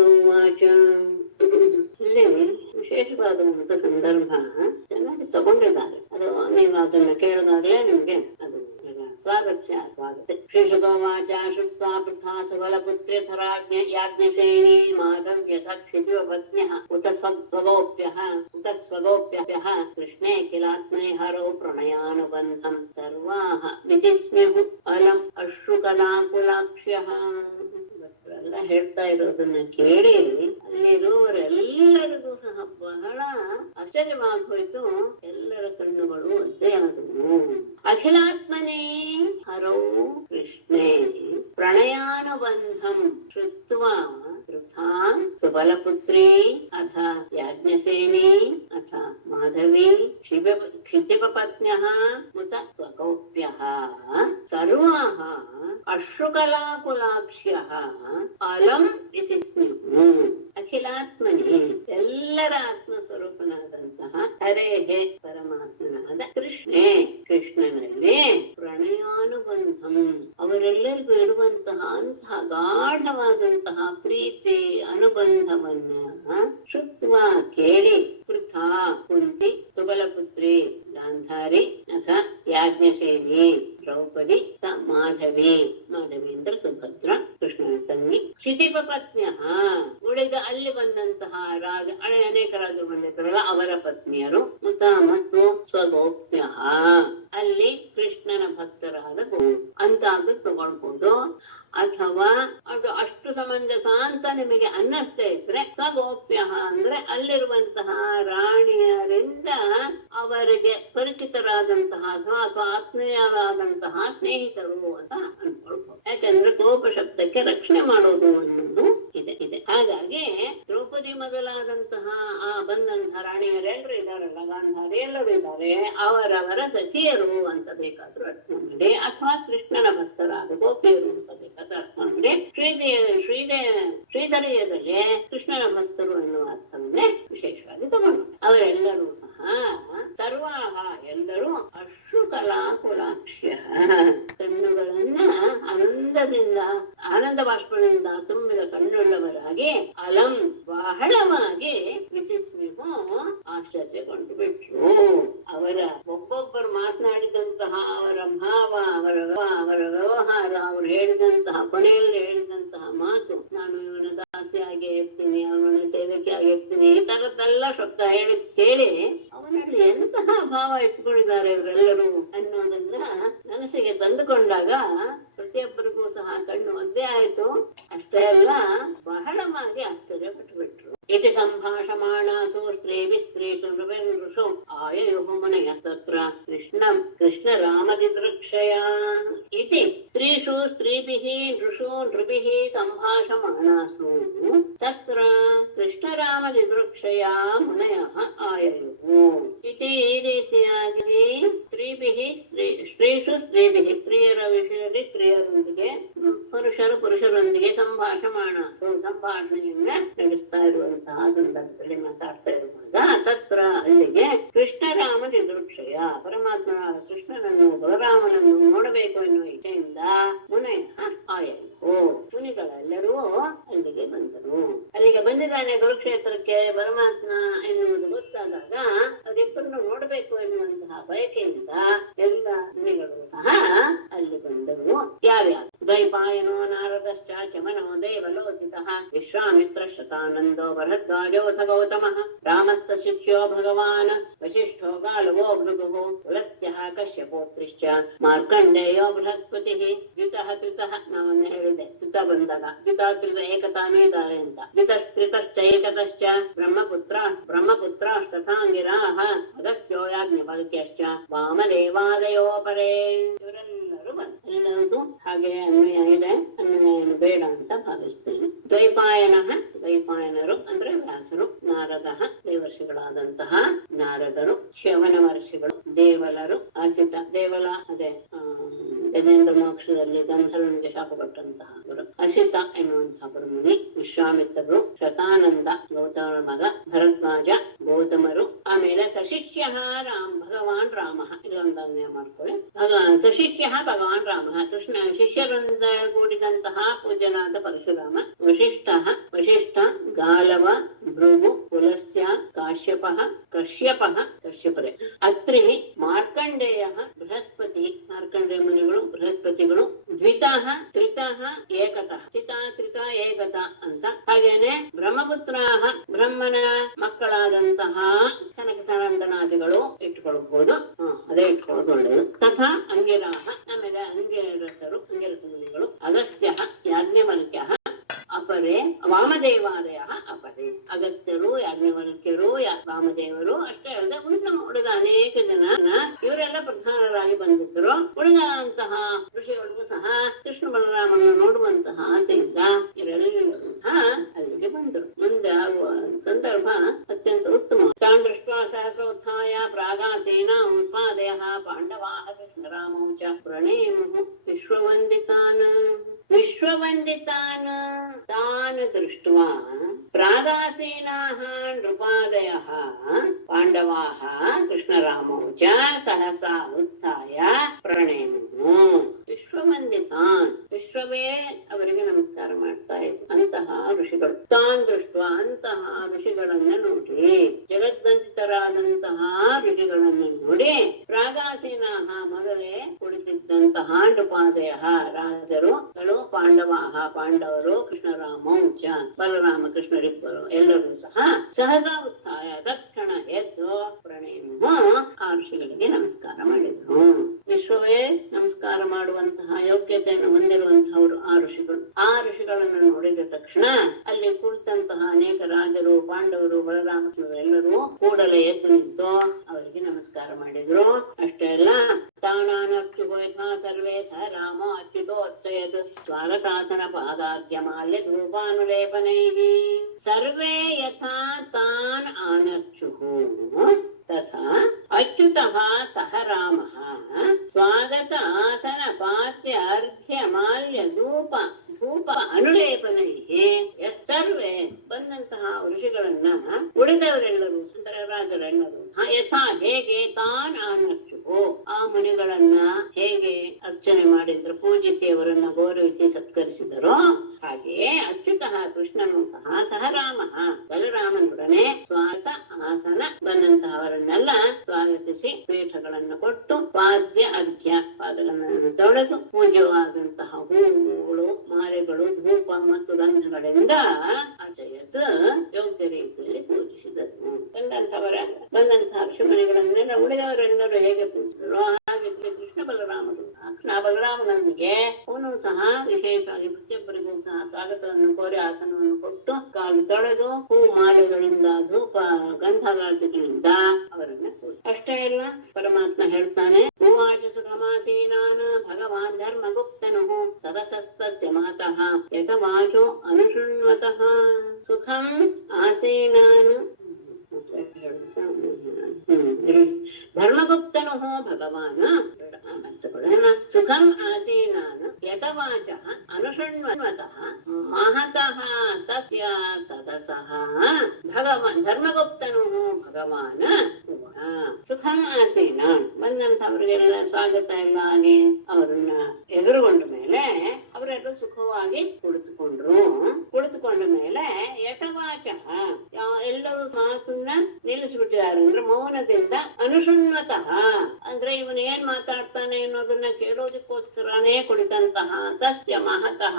ಉವಾಚ. ಇಲ್ಲಿ ವಿಶೇಷವಾದಂತ ಸಂದರ್ಭ ಚೆನ್ನಾಗಿ ತಗೊಂಡಿದ್ದಾರೆ. ಅದು ನೀವು ಅದನ್ನ ಕೇಳಿದಾಗಲೇ ನಿಮ್ಗೆ ಅದು ಸ್ವಾಗತ. ಶ್ರೀಶುಕೋವಾಚ ಶ್ರುತ್ವಾ ಪೃಥಾ ಸುಬಲಪುತ್ರ್ಯಥರಾಜ್ಞ ಯಾಜ್ಞಸೇನಿ ಮಾಧವ್ಯಥ ಕ್ಷಿತಿವಪತ್ನ್ಯಃ ಉತ ಸ್ವಗೋಪ್ಯಃ ಕೃಷ್ಣೇ ಕಿಲಾತ್ಮನಿ ಹರೌ ಪ್ರಣಯಾನುಬಂಧಂ ಸರ್ವಾಃ ವಿಸಿಸ್ಮ್ಯುಃ ಅಲಂ ಅಶ್ರುಕಲಾಕುಲಾಕ್ಷ್ಯಃ. ಎಲ್ಲ ಹೇಳ್ತಾ ಇರೋದನ್ನ ಕೇಳಿ ಅಲ್ಲಿರುವವರೆಲ್ಲರಿಗೂ ಸಹ ಬಹಳ ಆಶ್ಚರ್ಯವಾಗೋಯ್ತು. ಎಲ್ಲರ ಕಣ್ಣುಗಳು ಒದ್ದೆ ಆದವು. ಅಖಿಲಾತ್ಮನೇ ಹರೌ ಕೃಷ್ಣೇ ಪ್ರಣಯಾನುಬಂಧಂ ಶ್ರುತ್ವಾ ವೃಥಾ ಸುಬಲಪುತ್ರೀ ಅಥ ಯಾಜ್ಞಸೇನಿ ಅಥ ಮಾಧವಿ ಕ್ಷಿತಿಪಪತ್ನ್ಯಃ ಉತ ಸ್ವಗೌಪ್ಯಃ ಸರ್ವಾಃ ಅಶ್ರುಕಲಾಕುಲಾಕ್ಷ್ಯಃ ಅಲಂ ವಿಸಿಸ್ಮ್ಯುಃ. ಅಖಿಲಾತ್ಮನಿ ಎಲ್ಲರ ಆತ್ಮಸ್ವರೂಪನಾದಂತಹ ಹರೇಹೇ ಪರಮಾತ್ಮನಾದ ಕೃಷ್ಣೇ ಕೃಷ್ಣನಲ್ಲಿ ಪ್ರಣಯಾನುಬಂಧಂ ಅವರೆಲ್ಲರಿಗೂ ಇರುವಂತಹ ಅಂತಹ ಗಾಢವಾದಂತಹ ಪ್ರೀತಿ ಅನುಬಂಧವನ್ನ ಶ್ರುತ್ವ ಕೇಳಿ ಪೃಥಾ ಕುಂತಿ ಸುಬಲಪುತ್ರಿ ಗಾಂಧಾರಿ ಅಥ ಯಾಜ್ಞಸೇನಿ ದ್ರೌಪದಿ ಮಾಧವಿ ಅಂದ್ರೆ ಸುಭದ್ರ ಕೃಷ್ಣನ ತಂಗಿ ಕ್ಷಿತಿಪಪತ್ನ್ಯಃ ಉಳಿದ ಅಲ್ಲಿ ಬಂದಂತಹ ಅನೇಕ ರಾಜರು ಬಂದಿದ್ದಾರಲ್ಲ ಅವರ ಪತ್ನಿಯರು ಮತ್ತು ಸ್ವಗೋಪ್ಯಃ ಅಲ್ಲಿ ಕೃಷ್ಣನ ಭಕ್ತರಾದ ಅಂತ ಅದು ತಗೊಳ್ಬಹುದು. ಅಥವಾ ಅದು ಅಷ್ಟು ಸಮಂಜಸ ಅಂತ ನಿಮಗೆ ಅನ್ನಿಸ್ತಾ ಇದ್ರೆ ಸ್ವಗೋಪ್ಯ ಅಂದ್ರೆ ಅಲ್ಲಿರುವಂತಹ ರಾಣಿಯರಿಂದ ಅವರಿಗೆ ಪರಿಚಿತರಾದಂತಹ ಅಥವಾ ಆತ್ಮೀಯರಾದಂತಹ ಸ್ನೇಹಿತರು ಅಂತ ಅನ್ಕೊಳ್ಬಹುದು. ಯಾಕಂದ್ರೆ ಗೋಪ ಶಬ್ದಕ್ಕೆ ರಕ್ಷಣೆ ಮಾಡೋದು ಅನ್ನೋದು ಇದೆ. ಹಾಗಾಗಿ ದ್ರೌಪದಿ ಮೊದಲಾದಂತಹ ಬಂದಂತಹ ರಾಣಿಯರೆಲ್ಲರೂ ಇದ್ದಾರಲ್ಲ, ಗಾಂಧಾರಿ ಎಲ್ಲರೂ ಇದ್ದಾರೆ, ಅವರವರ ಸಖಿಯರು ಅಂತ ಬೇಕಾದ್ರೂ ಅರ್ಥ ಮಾಡಿ, ಅಥವಾ ಕೃಷ್ಣನ ಭಕ್ತರಾದ ಗೋಪಿಯರು ಅಂತ ಬೇಕಾದ್ರೂ ಅರ್ಥ ಮಾಡಿ, ಶ್ರೀಧರಿಯದಲ್ಲಿ ಕೃಷ್ಣನ ಭಕ್ತರು ಎನ್ನುವ ಅರ್ಥವನ್ನೇ ವಿಶೇಷವಾಗಿ ತಗೊಂಡು ಅವರೆಲ್ಲರೂ ಸಹ ಸರ್ವಾಹ ಎಲ್ಲರೂ ಅಶ್ರುಕಲಾಕುಲಾಕ್ಷ್ಯ ಕಣ್ಣುಗಳನ್ನ ಆನಂದ ಬಾಷ್ಪದಿಂದ ತುಂಬಿದ ಕಣ್ಣುಳ್ಳವರಾಗಿ ಅಲಂ ಬಹಳವಾಗಿ ವಿಸಿಸ್ಮಿಗೂ ಆಶ್ಚರ್ಯಗೊಂಡು ಬಿಟ್ರು. ಅವರ ಒಬ್ಬೊಬ್ಬರು ಮಾತನಾಡಿದಂತಹ ಅವರ ಭಾವ, ಅವರ ವ್ಯವಹಾರ, ಅವರು ಹೇಳಿದಂತಹ ಕೊನೆಯಲ್ಲಿ ಹೇಳಿದಂತಹ ಮಾತು, ನಾನು ಇವನ ದಾಸಿಯಾಗಿ ಇರ್ತೀನಿ, ಅವನ ಸೇವಕಿಯಾಗಿ ಇರ್ತೀನಿ, ಈ ತರದ್ದೆಲ್ಲ ಶಬ್ದ ಕೇಳಿ ಅವನಲ್ಲಿ ಎಂತಹ ಭಾವ ಇಟ್ಕೊಂಡಿದ್ದಾರೆ ಇವರೆಲ್ಲರೂ ಅನ್ನೋದನ್ನ ಮನಸ್ಸಿಗೆ ತಂದುಕೊಂಡಾಗ ಪ್ರತಿಯೊಬ್ಬರಿಗೂ ಸಹ ಕಣ್ಣು ಒದ್ದೆ ಆಯ್ತು. ಅಷ್ಟೇ ಅಲ್ಲ, ಬಹಳವಾಗಿ ಆಶ್ಚರ್ಯಪಟ್ಟು ಬಿಟ್ರು. ಇತಿ ಸಂಭಾಷಮಾಣಾಸು ಸ್ತ್ರೀಷು ನೃಷು ಆಯಯುಃ ಮುನಯಸ್ತತ್ರ ಕೃಷ್ಣ ರಾಮದಿದೃಕ್ಷಯ ಇತಿ ಸ್ತ್ರೀಷು ಸ್ತ್ರೀಭಿಃ ನೃಷು ನೃಭಿಃ ಸಂಭಾಷಮಾಣಾಸು ತತ್ರ ಕೃಷ್ಣ ರಾಮದಿದೃಕ್ಷಯ ಮುನಯಃ ಆಯಯುಃ ಇತಿ. ಈ ರೀತಿಯಾಗಿ ಸ್ತ್ರೀಷು ಸ್ತ್ರೀಭಿಃ ಸ್ತ್ರೀಯರ ವಿಷಯದಲ್ಲಿ ಸ್ತ್ರೀಯರೊಂದಿಗೆ ಪುರುಷರೊಂದಿಗೆ ಸಂಭಾಷಣೆಯನ್ನ ನಡೆಸ್ತಾ ಇರುವಂತಹ ಸಂದರ್ಭದಲ್ಲಿ ಮಾತಾಡ್ತಾ ಇರುವಾಗ ತತ್ರ ಅಲ್ಲಿಗೆ ಕೃಷ್ಣ ರಾಮ ದಿದೃಕ್ಷಯ ಪರಮಾತ್ಮನಾದ ಕೃಷ್ಣನನ್ನು ಬಲರಾಮನನ್ನು ನೋಡಬೇಕು ಎನ್ನುವ ಇಚ್ಛೆಯಿಂದ ಮುನಯ ಆಯರು ಮುನಿಗಳೆಲ್ಲರೂ ಅಲ್ಲಿಗೆ ಬಂದರು. ಅಲ್ಲಿಗೆ ಬಂದಿದ್ದಾನೆ ಕುರುಕ್ಷೇತ್ರಕ್ಕೆ ಪರಮಾತ್ಮ ಎನ್ನುವುದು ಗೊತ್ತಾದಾಗ ಅವರಿಬ್ಬರನ್ನು ನೋಡಬೇಕು ಎನ್ನುವಂತಹ ಬಯಕೆಯಿಂದ ಎಲ್ಲ ಮುನಿಗಳು ಸಹ ಅಲ್ಲಿ ಬಂದರು. ಯಾರ್ಯಾರು? ದ್ವೈಪಾಯನೋ ನಾರದಶ್ಚ ಚಮನೋ ದೇವಲೋಸಿತಃ ವಿಶ್ವಾಮಿತ್ರ ಶತಾನಂದೋ ಭರದ್ವಾಜೋಥ ಗೌತಮಃ ರಾಮಸ್ಸ ಶಿಷ್ಯೋ ಭಗವಾನ್ ವಸಿಷ್ಠೋ ಗಾಲವೋ ಭೃಗುಃ ಪುಲಸ್ತ್ಯಃ ಕಶ್ಯಪೋತ್ರಿಶ್ಚ ಮಾರ್ಕಂಡೇಯೋ ಬೃಹಸ್ಪತಿಃ ದ್ವಿತಃ ತ್ರಿತಃ. ನಾವನ್ನ ಹೇಳಿದೆ, ತ್ರಿತ ಬಂದಾಗ ದ್ವಿತ ತ್ರಿತ ಏಕತಾನೇ ಇದ್ದಾರೆ ಅಂತ. ದ್ವಿತಸ್ತ್ರಿತಶ್ಚ ಏಕತಶ್ಚ ಬ್ರಹ್ಮಪುತ್ರಾಸ್ತಥಾಂಗಿರಾಃ ಅಗಸ್ತ್ಯೋ ಯಾಜ್ಞವಲ್ಕ್ಯಶ್ಚ ವಾಮದೇವಾದಯೋ ಪರೇ. ಇವರೆಲ್ಲರೂ ಬಂದು ಹಾಗೆ ಅನ್ವಯ ಇದೆ, ಅನ್ವಯ ಬೇಡ ಅಂತ ಭಾವಿಸ್ತೇನೆ. ದ್ವೈಪಾಯನರು ಅಂದ್ರೆ ವ್ಯಾಸರು, ನಾರದ ದೇವರ್ಷಿಗಳಾದಂತಹ ನಾರದರು, ಶ್ರವಣ ಮಹರ್ಷಿಗಳು, ದೇವಲರು, ಅಸಿತ ದೇವಲ ಅದೇ ಗಜೇಂದ್ರ ಮೋಕ್ಷದಲ್ಲಿ ಗಂಧರ್ವನಿಗೆ ಶಾಪ ಕೊಟ್ಟಂತಹ ಅಸಿತ ಎನ್ನುವಂತಹ ಮುನಿ, ವಿಶ್ವಾಮಿತ್ರರು, ಶತಾನಂದ ಗೌತಮರ ಮಗ, ಭರದ್ವಾಜ, ಗೌತಮರು, ಆಮೇಲೆ ಸಶಿಷ್ಯ ಭಗವಾನ್ ರಾಮ, ಇಲ್ಲೊಂದು ಅನ್ವಯ ಮಾಡ್ಕೊಳ್ಳಿ. ಸಶಿಷ್ಯ ಭಗವಾನ್ ರಾಮ, ಕೃಷ್ಣ ಶಿಷ್ಯರಿಂದ ಕೂಡಿದಂತಹ ಪೂಜ್ಯನಾದ ಪರಶುರಾಮ. ವಶಿಷ್ಠ ಗಾಲವ ಭೃಗು ಪುಲಸ್ತ್ಯ ಕಶ್ಯಪರೇ. ಅತ್ರಿ ಮಾರ್ಕಂಡೇಯ ಬೃಹಸ್ಪತಿ, ಮಾರ್ಕಂಡೇಯ ಮುನಿಗಳು ಬೃಹಸ್ಪತಿಗಳು. ದ್ವಿತಃ ತ್ರಿತಃ ಏಕತಃ, ತ್ರಿತ ಏಕತ ಅಂತ. ಹಾಗೇನೆ ಬ್ರಹ್ಮಪುತ್ರ, ಬ್ರಹ್ಮನ ಮಕ್ಕಳಾದಂತಹ ಕನಕ ಸನಂದನಾದಿಗಳು ಇಟ್ಕೊಳ್ಬಹುದು. ಅದೇ ಇಟ್ಕೊಳ್ಳೋದು ಒಳ್ಳೆಯದು. ತಥಾ ಅಂಗಿರಾಹ, ಆಮೇಲೆ ಅಂಗಿರಸ ಮುನಿಗಳು. ಅಗಸ್ತ್ಯ ಯಾಜ್ಞವಲ್ಕ್ಯ ಅಪರೇ ವಾಮದೇವಾದಯ ಅಪರೇ. ಅಗಸ್ತ್ಯರು, ಯಾಜ್ಞವಲ್ಕ್ಯರು, ವಾಮದೇವರು ಅಷ್ಟೇ ಅಲ್ಲದೆ ಉಳಿದ ಅನೇಕ ಜನ, ಇವರೆಲ್ಲ ಪ್ರಧಾನರಾಗಿ ಬಂದಿದ್ದರು. ಉಳಿದಂತಹ ಋಷಿಗಳಿಗೂ ಸಹ ಕೃಷ್ಣ ಬಲರಾಮನ್ನು ನೋಡುವಂತಹ ಆಸೆಯಿಂದ ಇವರೆಲ್ಲರೂ ಸಹ ಅಲ್ಲಿಗೆ ಬಂದರು. ಮುಂದೆ ಆಗುವ ಸಂದರ್ಭ ಅತ್ಯಂತ ಉತ್ತಮ. ತಾನ್ ದೃಷ್ಟ ಸಹಸೋತ್ಥಾಯ ಪ್ರಾಗಾಸೇನ ಉತ್ಪಾದಯ ಪಾಂಡವಾಹ ಕೃಷ್ಣರಾಮೌ ಚ ಪ್ರಣೇಮುಃ ವಿಶ್ವವಂದಿತಾನ್ ತಾನ್ ದೃಷ್ಟ್ವಾ ಪ್ರಾಗಾಸೇನಾಃ ನೃಪಾದಯಃ ಪಾಂಡವಾಃ ಕೃಷ್ಣರಾಮೌ ಚ ಸಹಸಾ ಉತ್ಥಾಯ ಪ್ರಣೇಮುಃ. ವಿಶ್ವವಂದಿತಾನ್, ವಿಶ್ವವೇ ಅವರಿಗೆ ನಮಸ್ಕಾರ ಮಾಡ್ತಾ ಇದ್ರು ಅಂತಹ ಋಷಿಗಳು. ತಾನ್ ದೃಷ್ಟ, ಅಂತಹ ಋಷಿಗಳನ್ನ ನೋಡಿ, ಜಗದ್ವಂದಿತರಾದಂತಹ ಋಷಿಗಳನ್ನ ನೋಡಿ, ಪ್ರಾಗಾಸೀನಾಹ ಮೊದಲೇ ಕುಳಿತಿದ್ದಂತಹ ನೃಪಾದಯ ರಾಜರುಗಳು, ಪಾಂಡವಾಹ ಪಾಂಡವರು, ಕೃಷ್ಣರಾಮೌ ಚ ಬಲರಾಮ ಕೃಷ್ಣರಿಬ್ಬರು ಎಲ್ಲರೂ ಸಹ ಸಹಸಾ ಉತ್ಥಾಯ ತತ್ಕ್ಷಣ ಎದ್ದು ಪ್ರಣೇಮ ಆ ಋಷಿಗಳಿಗೆ ನಮಸ್ಕಾರ ಮಾಡಿದ್ರು. ವಿಶ್ವವೇ ನಮಸ್ಕಾರ ಮಾಡುವಂತಹ ಯೋಗ್ಯತೆಯನ್ನು ಹೊಂದಿರುವಂತಹವರು ಆ ಋಷಿಗಳು. ಆ ಋಷಿಗಳನ್ನು ನೋಡಿದ ತಕ್ಷಣ ಅಲ್ಲಿ ಕುಳಿತಂತಹ ಅನೇಕ ರಾಜರು, ಪಾಂಡವರು, ಬಲರಾಮಕೃಷ್ಣರು ಎಲ್ಲರೂ ಕೂಡಲೇ ಎದ್ದು ನಿಂತು ಅವರಿಗೆ ನಮಸ್ಕಾರ ಮಾಡಿದ್ರು. ಅಷ್ಟೇ ಅಲ್ಲ, ತಾನಾನರ್ಚುಗೋಯಥಾ ಸರ್ವೇ ಸ ರಾಮ ಅಚ್ಯುತೋಚ್ಚಯತ್ ಸ್ವಾಗತಾಸನ ಪಾದಾದ್ಯ ಮಾಲ್ಯ ಧೂಪಾನುಲೇಪನೈಃ. ಸರ್ವೇ ಯಥಾ ತಾನ್ ಆನರ್ಚುಃ ತಥಾ ಅಚ್ಯುತಃ ಸಹ ರಾಮಃ ಸ್ವಾಗತ ಆಸನ ಪಾತ್ಯ ಅರ್ಘ್ಯ ಮಾಲ್ಯ ಧೂಪ ಅನುಲೇಪನೈಃ. ಸರ್ವೇ ಬಂದಂತಹ ಋಷಿಗಳನ್ನ ಉಳಿದವರೆಲ್ಲರೂ, ರಾಜರೆಲ್ಲರೂ ಯಥಾ ಹೇಗೆ ತಾನ್ ಆನರ್ಚುಹು ಆ ಮುನಿಗಳನ್ನ ಹೇಗೆ ಅರ್ಚನೆ ಮಾಡಿದ್ರು, ಪೂಜಿಸಿ ಅವರನ್ನ ಗೌರವಿಸಿ ಸತ್ಕರಿಸಿದರೋ ಹಾಗೆಯೇ ಅಚ್ಯುತಃ ಕೃಷ್ಣನು ಸಹ ರಾಮ ಬಲರಾಮನೊಡನೆ ಸ್ವಾಗತ ಆಸನ ಬಂದಂತಹವರನ್ನೆಲ್ಲ ಸ್ವಾಗತಿಸಿ ಪೀಠಗಳನ್ನು ಕೊಟ್ಟು ಪಾದ್ಯ ಅರ್ಘ್ಯ ಪಾದಗಳನ್ನು ತೊಳೆದು ಪೂಜ್ಯವಾದಂತಹ ಹೂವುಗಳು, ಮಾಲೆಗಳು, ಧೂಪ ಮತ್ತು ಗಂಧಗಳಿಂದ ಅಜಯತ್ ಯೋಗ್ಯ ರೀತಿಯಲ್ಲಿ ಪೂಜಿಸಿದರು. ಬಂದಂತಹ ಋಷಿಮಣಿಗಳನ್ನೆಲ್ಲ ಉಳಿದವರೆಲ್ಲರೂ ಹೇಗೆ ಪೂಜಿಸಿದ್ರು ಹಾಗೆ ಕೃಷ್ಣ ಬಲರಾಮರು ಬಲರಾಮನೊಂದಿಗೆ ಅವನು ಸಹ ವಿಶೇಷವಾಗಿ ಪ್ರತಿಯೊಬ್ಬರಿಗೂ ಸಹ ಸ್ವಾಗತವನ್ನು ಕೋರಿ ಆಸನವನ್ನು ಕೊಟ್ಟು ಕಾಲು ತೊಳೆದು ಹೂ ಮಾಲೆಗಳಿಂದ ಧೂಪ ಗಂಧಗಳಿಂದ ಅವರನ್ನ ಅಷ್ಟೇ ಅಲ್ಲ, ಪರಮಾತ್ಮ ಹೇಳ್ತಾನೆ, ಉವಾಚ ಸುಖಮಾಸೀನಾನ್ ಭಗವಾನ್ ಧರ್ಮಗುಪ್ತನು ಸದಸಸ್ತಸ್ಯ ಮಹತಃ ಯತವಾಚೋ ಅನುಶೃಣ್ವತಃ. ಸುಖಂ ಆಸೀನಾನ್ ಧರ್ಮಗುಪ್ತನು ಭಗವಾನ್ ಸುಖಂ ಆಸೀನಾನ್ ಯತವಾಚ ಅನುಶೃಣ್ವತಃ ಮಹತಃ ತಸ್ಯ ಸದಸಃ ಭಗವಾನ್ ಧರ್ಮಗುಪ್ತನು ಭಗವಾನ್ ಸುಖಂ ಆಸೀನಾನ್. ಬಂದಂತವರಿಗೆಲ್ಲ ಸ್ವಾಗತ ಎಲ್ಲ ಆಗಿ ಅವರನ್ನ ಎದುರುಗೊಂಡ ಮೇಲೆ ಅವರೆಲ್ಲರೂ ಸುಖವಾಗಿ ಕುಳಿತುಕೊಂಡ ಮೇಲೆ ಯಥವಾಚ ಎಲ್ಲರೂ ಮಾತನ್ನ ನಿಲ್ಲಿಸಿಬಿಟ್ಟಿದ್ದಾರೆ, ಅಂದ್ರೆ ಮೌನದಿಂದ. ಅನುಶೃಣ್ವತಃ ಅಂದ್ರೆ ಇವನು ಏನ್ ಮಾತಾಡ್ತಾನೆ ಅನ್ನೋದನ್ನ ಕೇಳೋದಕ್ಕೋಸ್ಕರನೇ ಕುಳಿತಂತಹ ತಸ್ಯ ಮಹತಃ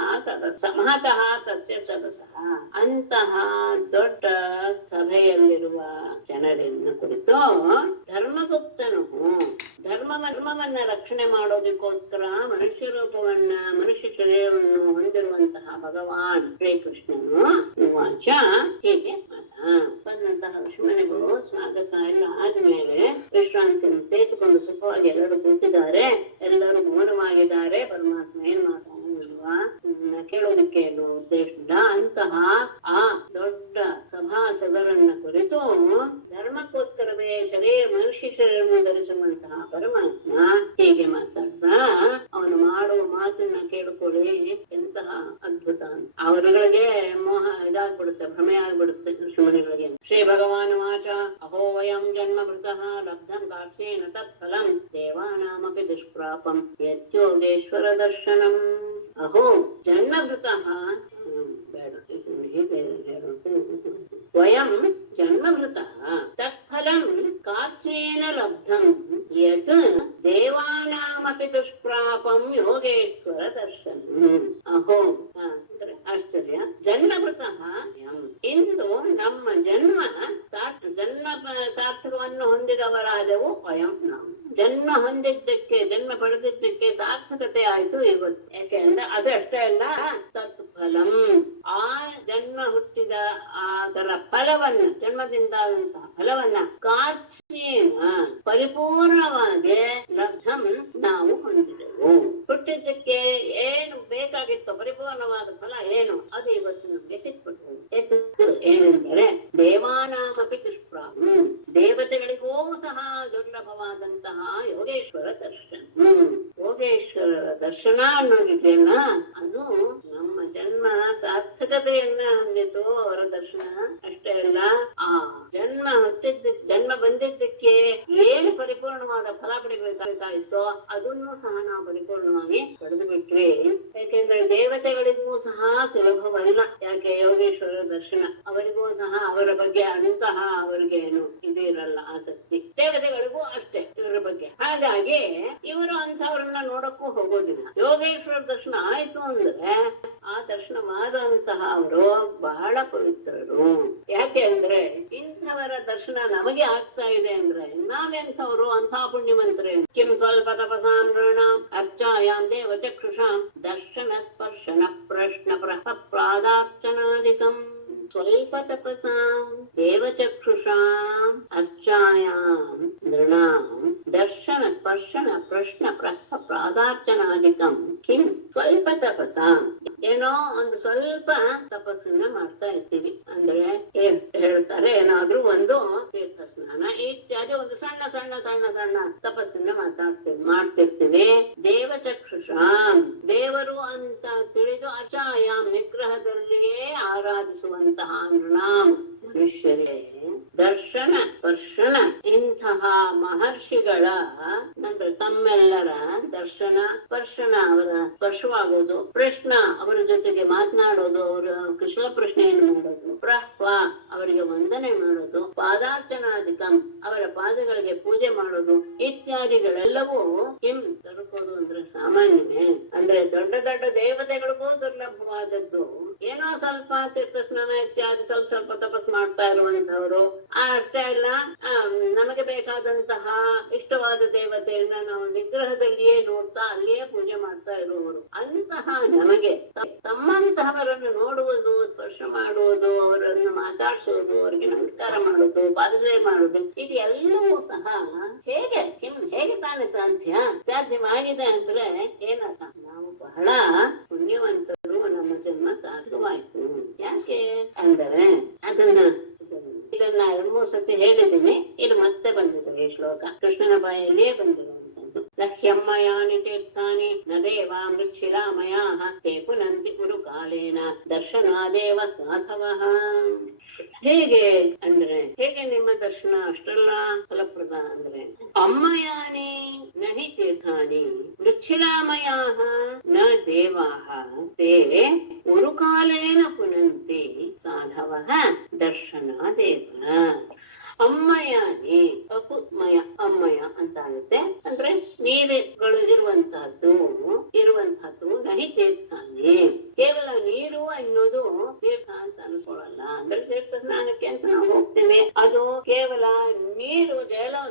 ತಸ್ಯ ಸದಸಃ ಅಂತಹ ದೊಡ್ಡ ಸಭೆಯಲ್ಲಿರುವ ಜನರನ್ನು ಕುರಿತು ಧರ್ಮಗುಪ್ತನು ಧರ್ಮವನ್ನ ರಕ್ಷಣೆ ಮಾಡೋದಕ್ಕೋಸ್ಕರ ಮನುಷ್ಯ ರೂಪವನ್ನ, ಮನುಷ್ಯ ಶರೀರವನ್ನು ಹೊಂದಿರುವಂತಹ ಭಗವಾನ್ ಶ್ರೀಕೃಷ್ಣನು ಉವಾಚ ಹೀಗೆ ಬಂದಂತಹ ಋಷಿಮನೆಗಳು ಸ್ವಾಗತ ಎಲ್ಲ ಆದ್ಮೇಲೆ ವಿಶ್ರಾಂತಿಯನ್ನು ತೆಗೆದುಕೊಂಡು ಸುಖವಾಗಿ ಎಲ್ಲರೂ ಕೂತಿದ್ದಾರೆ, ಎಲ್ಲರೂ ಮೌನವಾಗಿದ್ದಾರೆ. ಪರಮಾತ್ಮ ಏನ್ ಮಾತಾಡುವ ಕೇಳೋದಕ್ಕೆ ಏನು ಉದ್ದೇಶ ಇಲ್ಲ. ಅಂತಹ ಆ ದೊಡ್ಡ ಸಭಾಸದರನ್ನ ಕುರಿತು ಧರ್ಮಕ್ಕೋಸ್ಕರವೇ ಮನುಷ್ಯ ಶರೀರವನ್ನು ಧರಿಸುವಂತಹ ಪರಮಾತ್ಮ ಹೀಗೆ ಮಾತಾಡ್ತಾ ಅವನು ಮಾಡುವ ಮಾತನ್ನ ಕೇಳಿಕೊಳ್ಳಿ, ಎಂತಹ ಅದ್ಭುತ ಅಂತ. ಅವರುಗಳಿಗೆ ಮೋಹ ಇದಾಗ್ಬಿಡುತ್ತೆ, ಭ್ರಮೆ ಆಗ್ಬಿಡುತ್ತೆ ಋಷಿಮುನಿಗಳಿಗೆ. ಶ್ರೀ श्रीभगवानुवाच अहो वयं जन्मभृतः लब्धं दास्येन तत्फलं देवानामपि दुष्प्रापं यद्योगेश्वर दर्शनम् अहो जन्मभृतः वयं जन्मभृतः तत्फलं कात्स्येन लब्धं यत् ದೇವಾನಾಮಪಿ ದುಷ್ಪ್ರಾಪಂ ಯೋಗೇಶ್ವರ ದರ್ಶನಂ ಅಹೋ ಆಶ್ಚರ್ಯ ಜನ್ಮಭೃತಃ ಇಂದು ನಮ್ಮ ಜನ್ಮ ಸಾರ್ಥಕವನ್ನು ಹೊಂದಿದವರಾದವು ವಯಂ ನಾವು ಜನ್ಮ ಹೊಂದಿದ್ದಕ್ಕೆ ಜನ್ಮ ಪಡೆದಿದ್ದಕ್ಕೆ ಸಾರ್ಥಕತೆ ಆಯ್ತು ಇವತ್ತು. ಯಾಕೆಂದ್ರೆ ಅದಷ್ಟೇ ಅಲ್ಲ ತತ್ಫಲಂ ಆ ಜನ್ಮ ಹುಟ್ಟಿದ ಅದರ ಫಲವನ್ನ ಜನ್ಮದಿಂದಾದಂತಹ ಫಲವನ್ನ ಕಾತ್ಸ್ಯೇನ ಪರಿಪೂರ್ಣವಾಗಿ ಲಬ್ಧಂ ನಾವು ಹೊಂದಿದೆವು. ಹುಟ್ಟಿದ್ದಕ್ಕೆ ಏನು ಬೇಕಾಗಿತ್ತು ಪರಿಪೂರ್ಣವಾದ ಫಲ ಏನು ಅದು ಇವತ್ತು ನಮ್ಗೆ ಸಿಕ್ಬಿಟ್ಟು ಏನೆಂದರೆ ದೇವಾನಾಮಪಿ ದುಷ್ಪ್ರಾಪಂ ದೇವತೆಗಳಿಗೂ ಸಹ ದುರ್ಲಭವಾದಂತಹ ಯೋಗೇಶ್ವರ ದರ್ಶನ. ಯೋಗೇಶ್ವರ ದರ್ಶನ ಅನ್ನೋದಿದೆಯಲ್ಲ ಅದು ನಮ್ಮ ಜನ್ಮ ಸಾರ್ಥಕತೆಯನ್ನ ಹೊಂದಿತು. ಅವರ ದರ್ಶನ ಅಷ್ಟೇ ಅಲ್ಲ ಆ ಜನ್ಮ ಬಂದಿದ್ದಕ್ಕೆ ಏನು ಪರಿಪೂರ್ಣವಾದ ಫಲ ಪಡಿಬೇಕಾಗಿತ್ತೋ ಅದನ್ನು ಸಹ ನಾವು ಪರಿಪೂರ್ಣವಾಗಿ ಪಡೆದು ಬಿಟ್ವಿ. ಯಾಕೆಂದ್ರೆ ದೇವತೆಗಳಿಗೂ ಸಹ ಸುಲಭವಲ್ಲ. ಯಾಕೆ ಯೋಗೇಶ್ವರ ದರ್ಶನ ಅವರಿಗೂ ಸಹ ಅವರ ಬಗ್ಗೆ ಅಂತಹ ಅವರಿಗೆ ಏನು ಇದಿರಲ್ಲ ಆಸಕ್ತಿ. ದೇವತೆಗಳಿಗೂ ಅಷ್ಟೇ ಇವರ ಬಗ್ಗೆ. ಹಾಗಾಗಿ ಇವರು ಅಂತಹವ್ರನ್ನ ನೋಡಕ್ಕೂ ಹೋಗೋದಿಲ್ಲ. ಯೋಗೇಶ್ವರ ದರ್ಶನ ಆಯ್ತು ಅಂದ್ರೆ ಆ ದರ್ಶನ ಮಾಡುವಂತಹ ಅವರು ಬಹಳ ಪವಿತ್ರರು. ಯಾಕೆ ಅಂದ್ರೆ ಇಂಥವರ ದರ್ಶನ ನಮಗೆ ಆಗ್ತಾ ಇದೆ ಅಂದ್ರೆ ನಾವೆಂಥವ್ರು ಅಂತಹ ಪುಣ್ಯವಂತರೇ. ಕಿಂ ಸ್ವಲ್ಪ ತಪಸಾಂ ಅರ್ಚಾಯಾಂ ದೇವ ಚಕ್ಷುಷಾಂ ದರ್ಶನ ಸ್ಪರ್ಶನ ಪ್ರಶ್ನ ಪ್ರಾದಾರ್ಚನಾದಿಕಂ ಸ್ವಲ್ಪ ತಪಸಾಂ ದೇವಚಕ್ಷುಷಾಂ ಅರ್ಚಾಯಾಂ ನೃಣಾಂ ದರ್ಶನ ಸ್ಪರ್ಶನ ಪ್ರಶ್ನ ಪ್ರಾದಾರ್ಚನಾದಿಕಂ ಕಿಂ ಸ್ವಲ್ಪ ತಪಸಾಂ ಏನೋ ಒಂದು ಸ್ವಲ್ಪ ತಪಸ್ಸನ್ನ ಮಾಡ್ತಾ ಇರ್ತೀವಿ. ಅಂದ್ರೆ ಏನ್ ಹೇಳ್ತಾರೆ, ಏನಾದ್ರೂ ಒಂದು ತೀರ್ಥ ಸ್ನಾನ ಇತ್ಯಾದಿ ಒಂದು ಸಣ್ಣ ಸಣ್ಣ ಸಣ್ಣ ಸಣ್ಣ ತಪಸ್ಸನ್ನ ಮಾಡ್ತಿರ್ತೀವಿ. ದೇವಚಕ್ಷುಷಾಂ ದೇವರು ಅಂತ ತಿಳಿದು ಅಚಾಯಾಂ ವಿಗ್ರಹದಲ್ಲಿಯೇ ಆರಾಧಿಸುವಂತಹ ನೃಣಾಂ ಮನುಷ್ಯರೇ ದರ್ಶನ ಸ್ಪರ್ಶನ ಇಂತಹ ಮಹರ್ಷಿಗಳ ಅಂದ್ರೆ ತಮ್ಮೆಲ್ಲರ ದರ್ಶನ ಸ್ಪರ್ಶನ ಅವರ ಸ್ಪರ್ಶವಾಗೋದು, ಪ್ರಶ್ನ ಅವರ ಜೊತೆಗೆ ಮಾತನಾಡೋದು, ಅವರ ಕುಶಲ ಪ್ರಶ್ನೆಯನ್ನು ಮಾಡೋದು, ಪ್ರಹ್ವ ಅವರಿಗೆ ವಂದನೆ ಮಾಡೋದು, ಪಾದಾರ್ಚನಾದಿಕಂ ಅವರ ಪಾದಗಳಿಗೆ ಪೂಜೆ ಮಾಡೋದು ಇತ್ಯಾದಿಗಳೆಲ್ಲವೂ ಕಿಂ ದೊರಕೋದು ಅಂದ್ರೆ ಸಾಮಾನ್ಯವೇ. ಅಂದ್ರೆ ದೊಡ್ಡ ದೊಡ್ಡ ದೇವತೆಗಳಿಗೂ ದುರ್ಲಭವಾದದ್ದು. ಏನೋ ಸ್ವಲ್ಪ ತೀರ್ಥ ಸ್ನಾನ ಇತ್ಯಾದಿ ಸ್ವಲ್ಪ ಸ್ವಲ್ಪ ತಪಸ್ ಮಾಡ್ತಾ ಇರುವಂತವರು ಅಷ್ಟೇ ಅಲ್ಲ, ನಮಗೆ ಬೇಕಾದಂತಹ ಇಷ್ಟವಾದ ದೇವತೆಯನ್ನ ನಾವು ವಿಗ್ರಹದಲ್ಲಿಯೇ ನೋಡ್ತಾ ಅಲ್ಲಿಯೇ ಪೂಜೆ ಮಾಡ್ತಾ ಇರುವವರು. ಅಂತಹ ನಮಗೆ ತಮ್ಮಂತಹವರನ್ನು ನೋಡುವುದು, ಸ್ಪರ್ಶ ಮಾಡುವುದು, ಅವರನ್ನು ಮಾತಾಡಿಸೋದು, ಅವರಿಗೆ ನಮಸ್ಕಾರ ಮಾಡುವುದು, ಪಾದಸೇವೆ ಮಾಡುವುದು ಇದೆಲ್ಲವೂ ಸಹ ಹೇಗೆ ತಾನೇ ಸಾಧ್ಯವಾಗಿದೆ ಅಂದ್ರೆ ಏನರ್ಥ, ನಾವು ಬಹಳ ಪುಣ್ಯವಂತರು, ನಮ್ಮ ಜನ್ಮ ಸಾಧಕವಾಯ್ತು. ಯಾಕೆ ಅಂದರೆ ಇದನ್ನ 2-3 ಸತಿ ಹೇಳಿದ್ದೀನಿ. ಇದು ಮತ್ತೆ ಬಂದಿದೆ ಈ ಶ್ಲೋಕ ಕೃಷ್ಣನ ಬಾಯಲ್ಲಿಯೇ ಬಂದಿರುವಂತದ್ದು. ಲಹ್ಯಮ್ಮಯಾನಿ ತೀರ್ಥಾನಿ ನ ದೇವಾ ಮೃಚ್ಛಿಲಾಮಯಾಃ ತೇ ಪುನಂತಿ ಕುರುಕಾಲೇನ ದರ್ಶನಾದೇವ ಸಾಧವಃ. ಹೇಗೆ ನಿಮ್ಮ ದರ್ಶನ ಅಷ್ಟೆಲ್ಲ ಫಲಪ್ರದ ಅಂದ್ರೆ ಅಮ್ಮಯಾನಿ ನಹಿ ತೀರ್ಥಾನಿ ಮೃಚ್ಛಿಲಾಮಯಾಃ ನ ದೇವಾಃ ತೇ ಉರುಕಾಲೇನ ಪುನಂತಿ ಸಾಧವಃ ದರ್ಶನಾದೇವ. ಅಮ್ಮಯಾನಿ ಅಪುಮಯ ಅಮ್ಮಯ ಅಂತ ಆಗುತ್ತೆ. ಅಂದ್ರೆ ನೀರುಗಳು ಇರುವಂತಹದ್ದು ನಹಿ ತೀರ್ಥಾನಿ ಕೇವಲ ನೀರು ಅನ್ನೋದು ತೀರ್ಥ ಅಂತ ಅನ್ಸ್ಕೊಳ್ಳಲ್ಲ. ಅಂದ್ರೆ ತೀರ್ಥ ಸ್ನಾನಕ್ಕೆ ಅಂತ ನಾವು ಹೋಗ್ತೇವೆ, ಅದು ಕೇವಲ ನೀರು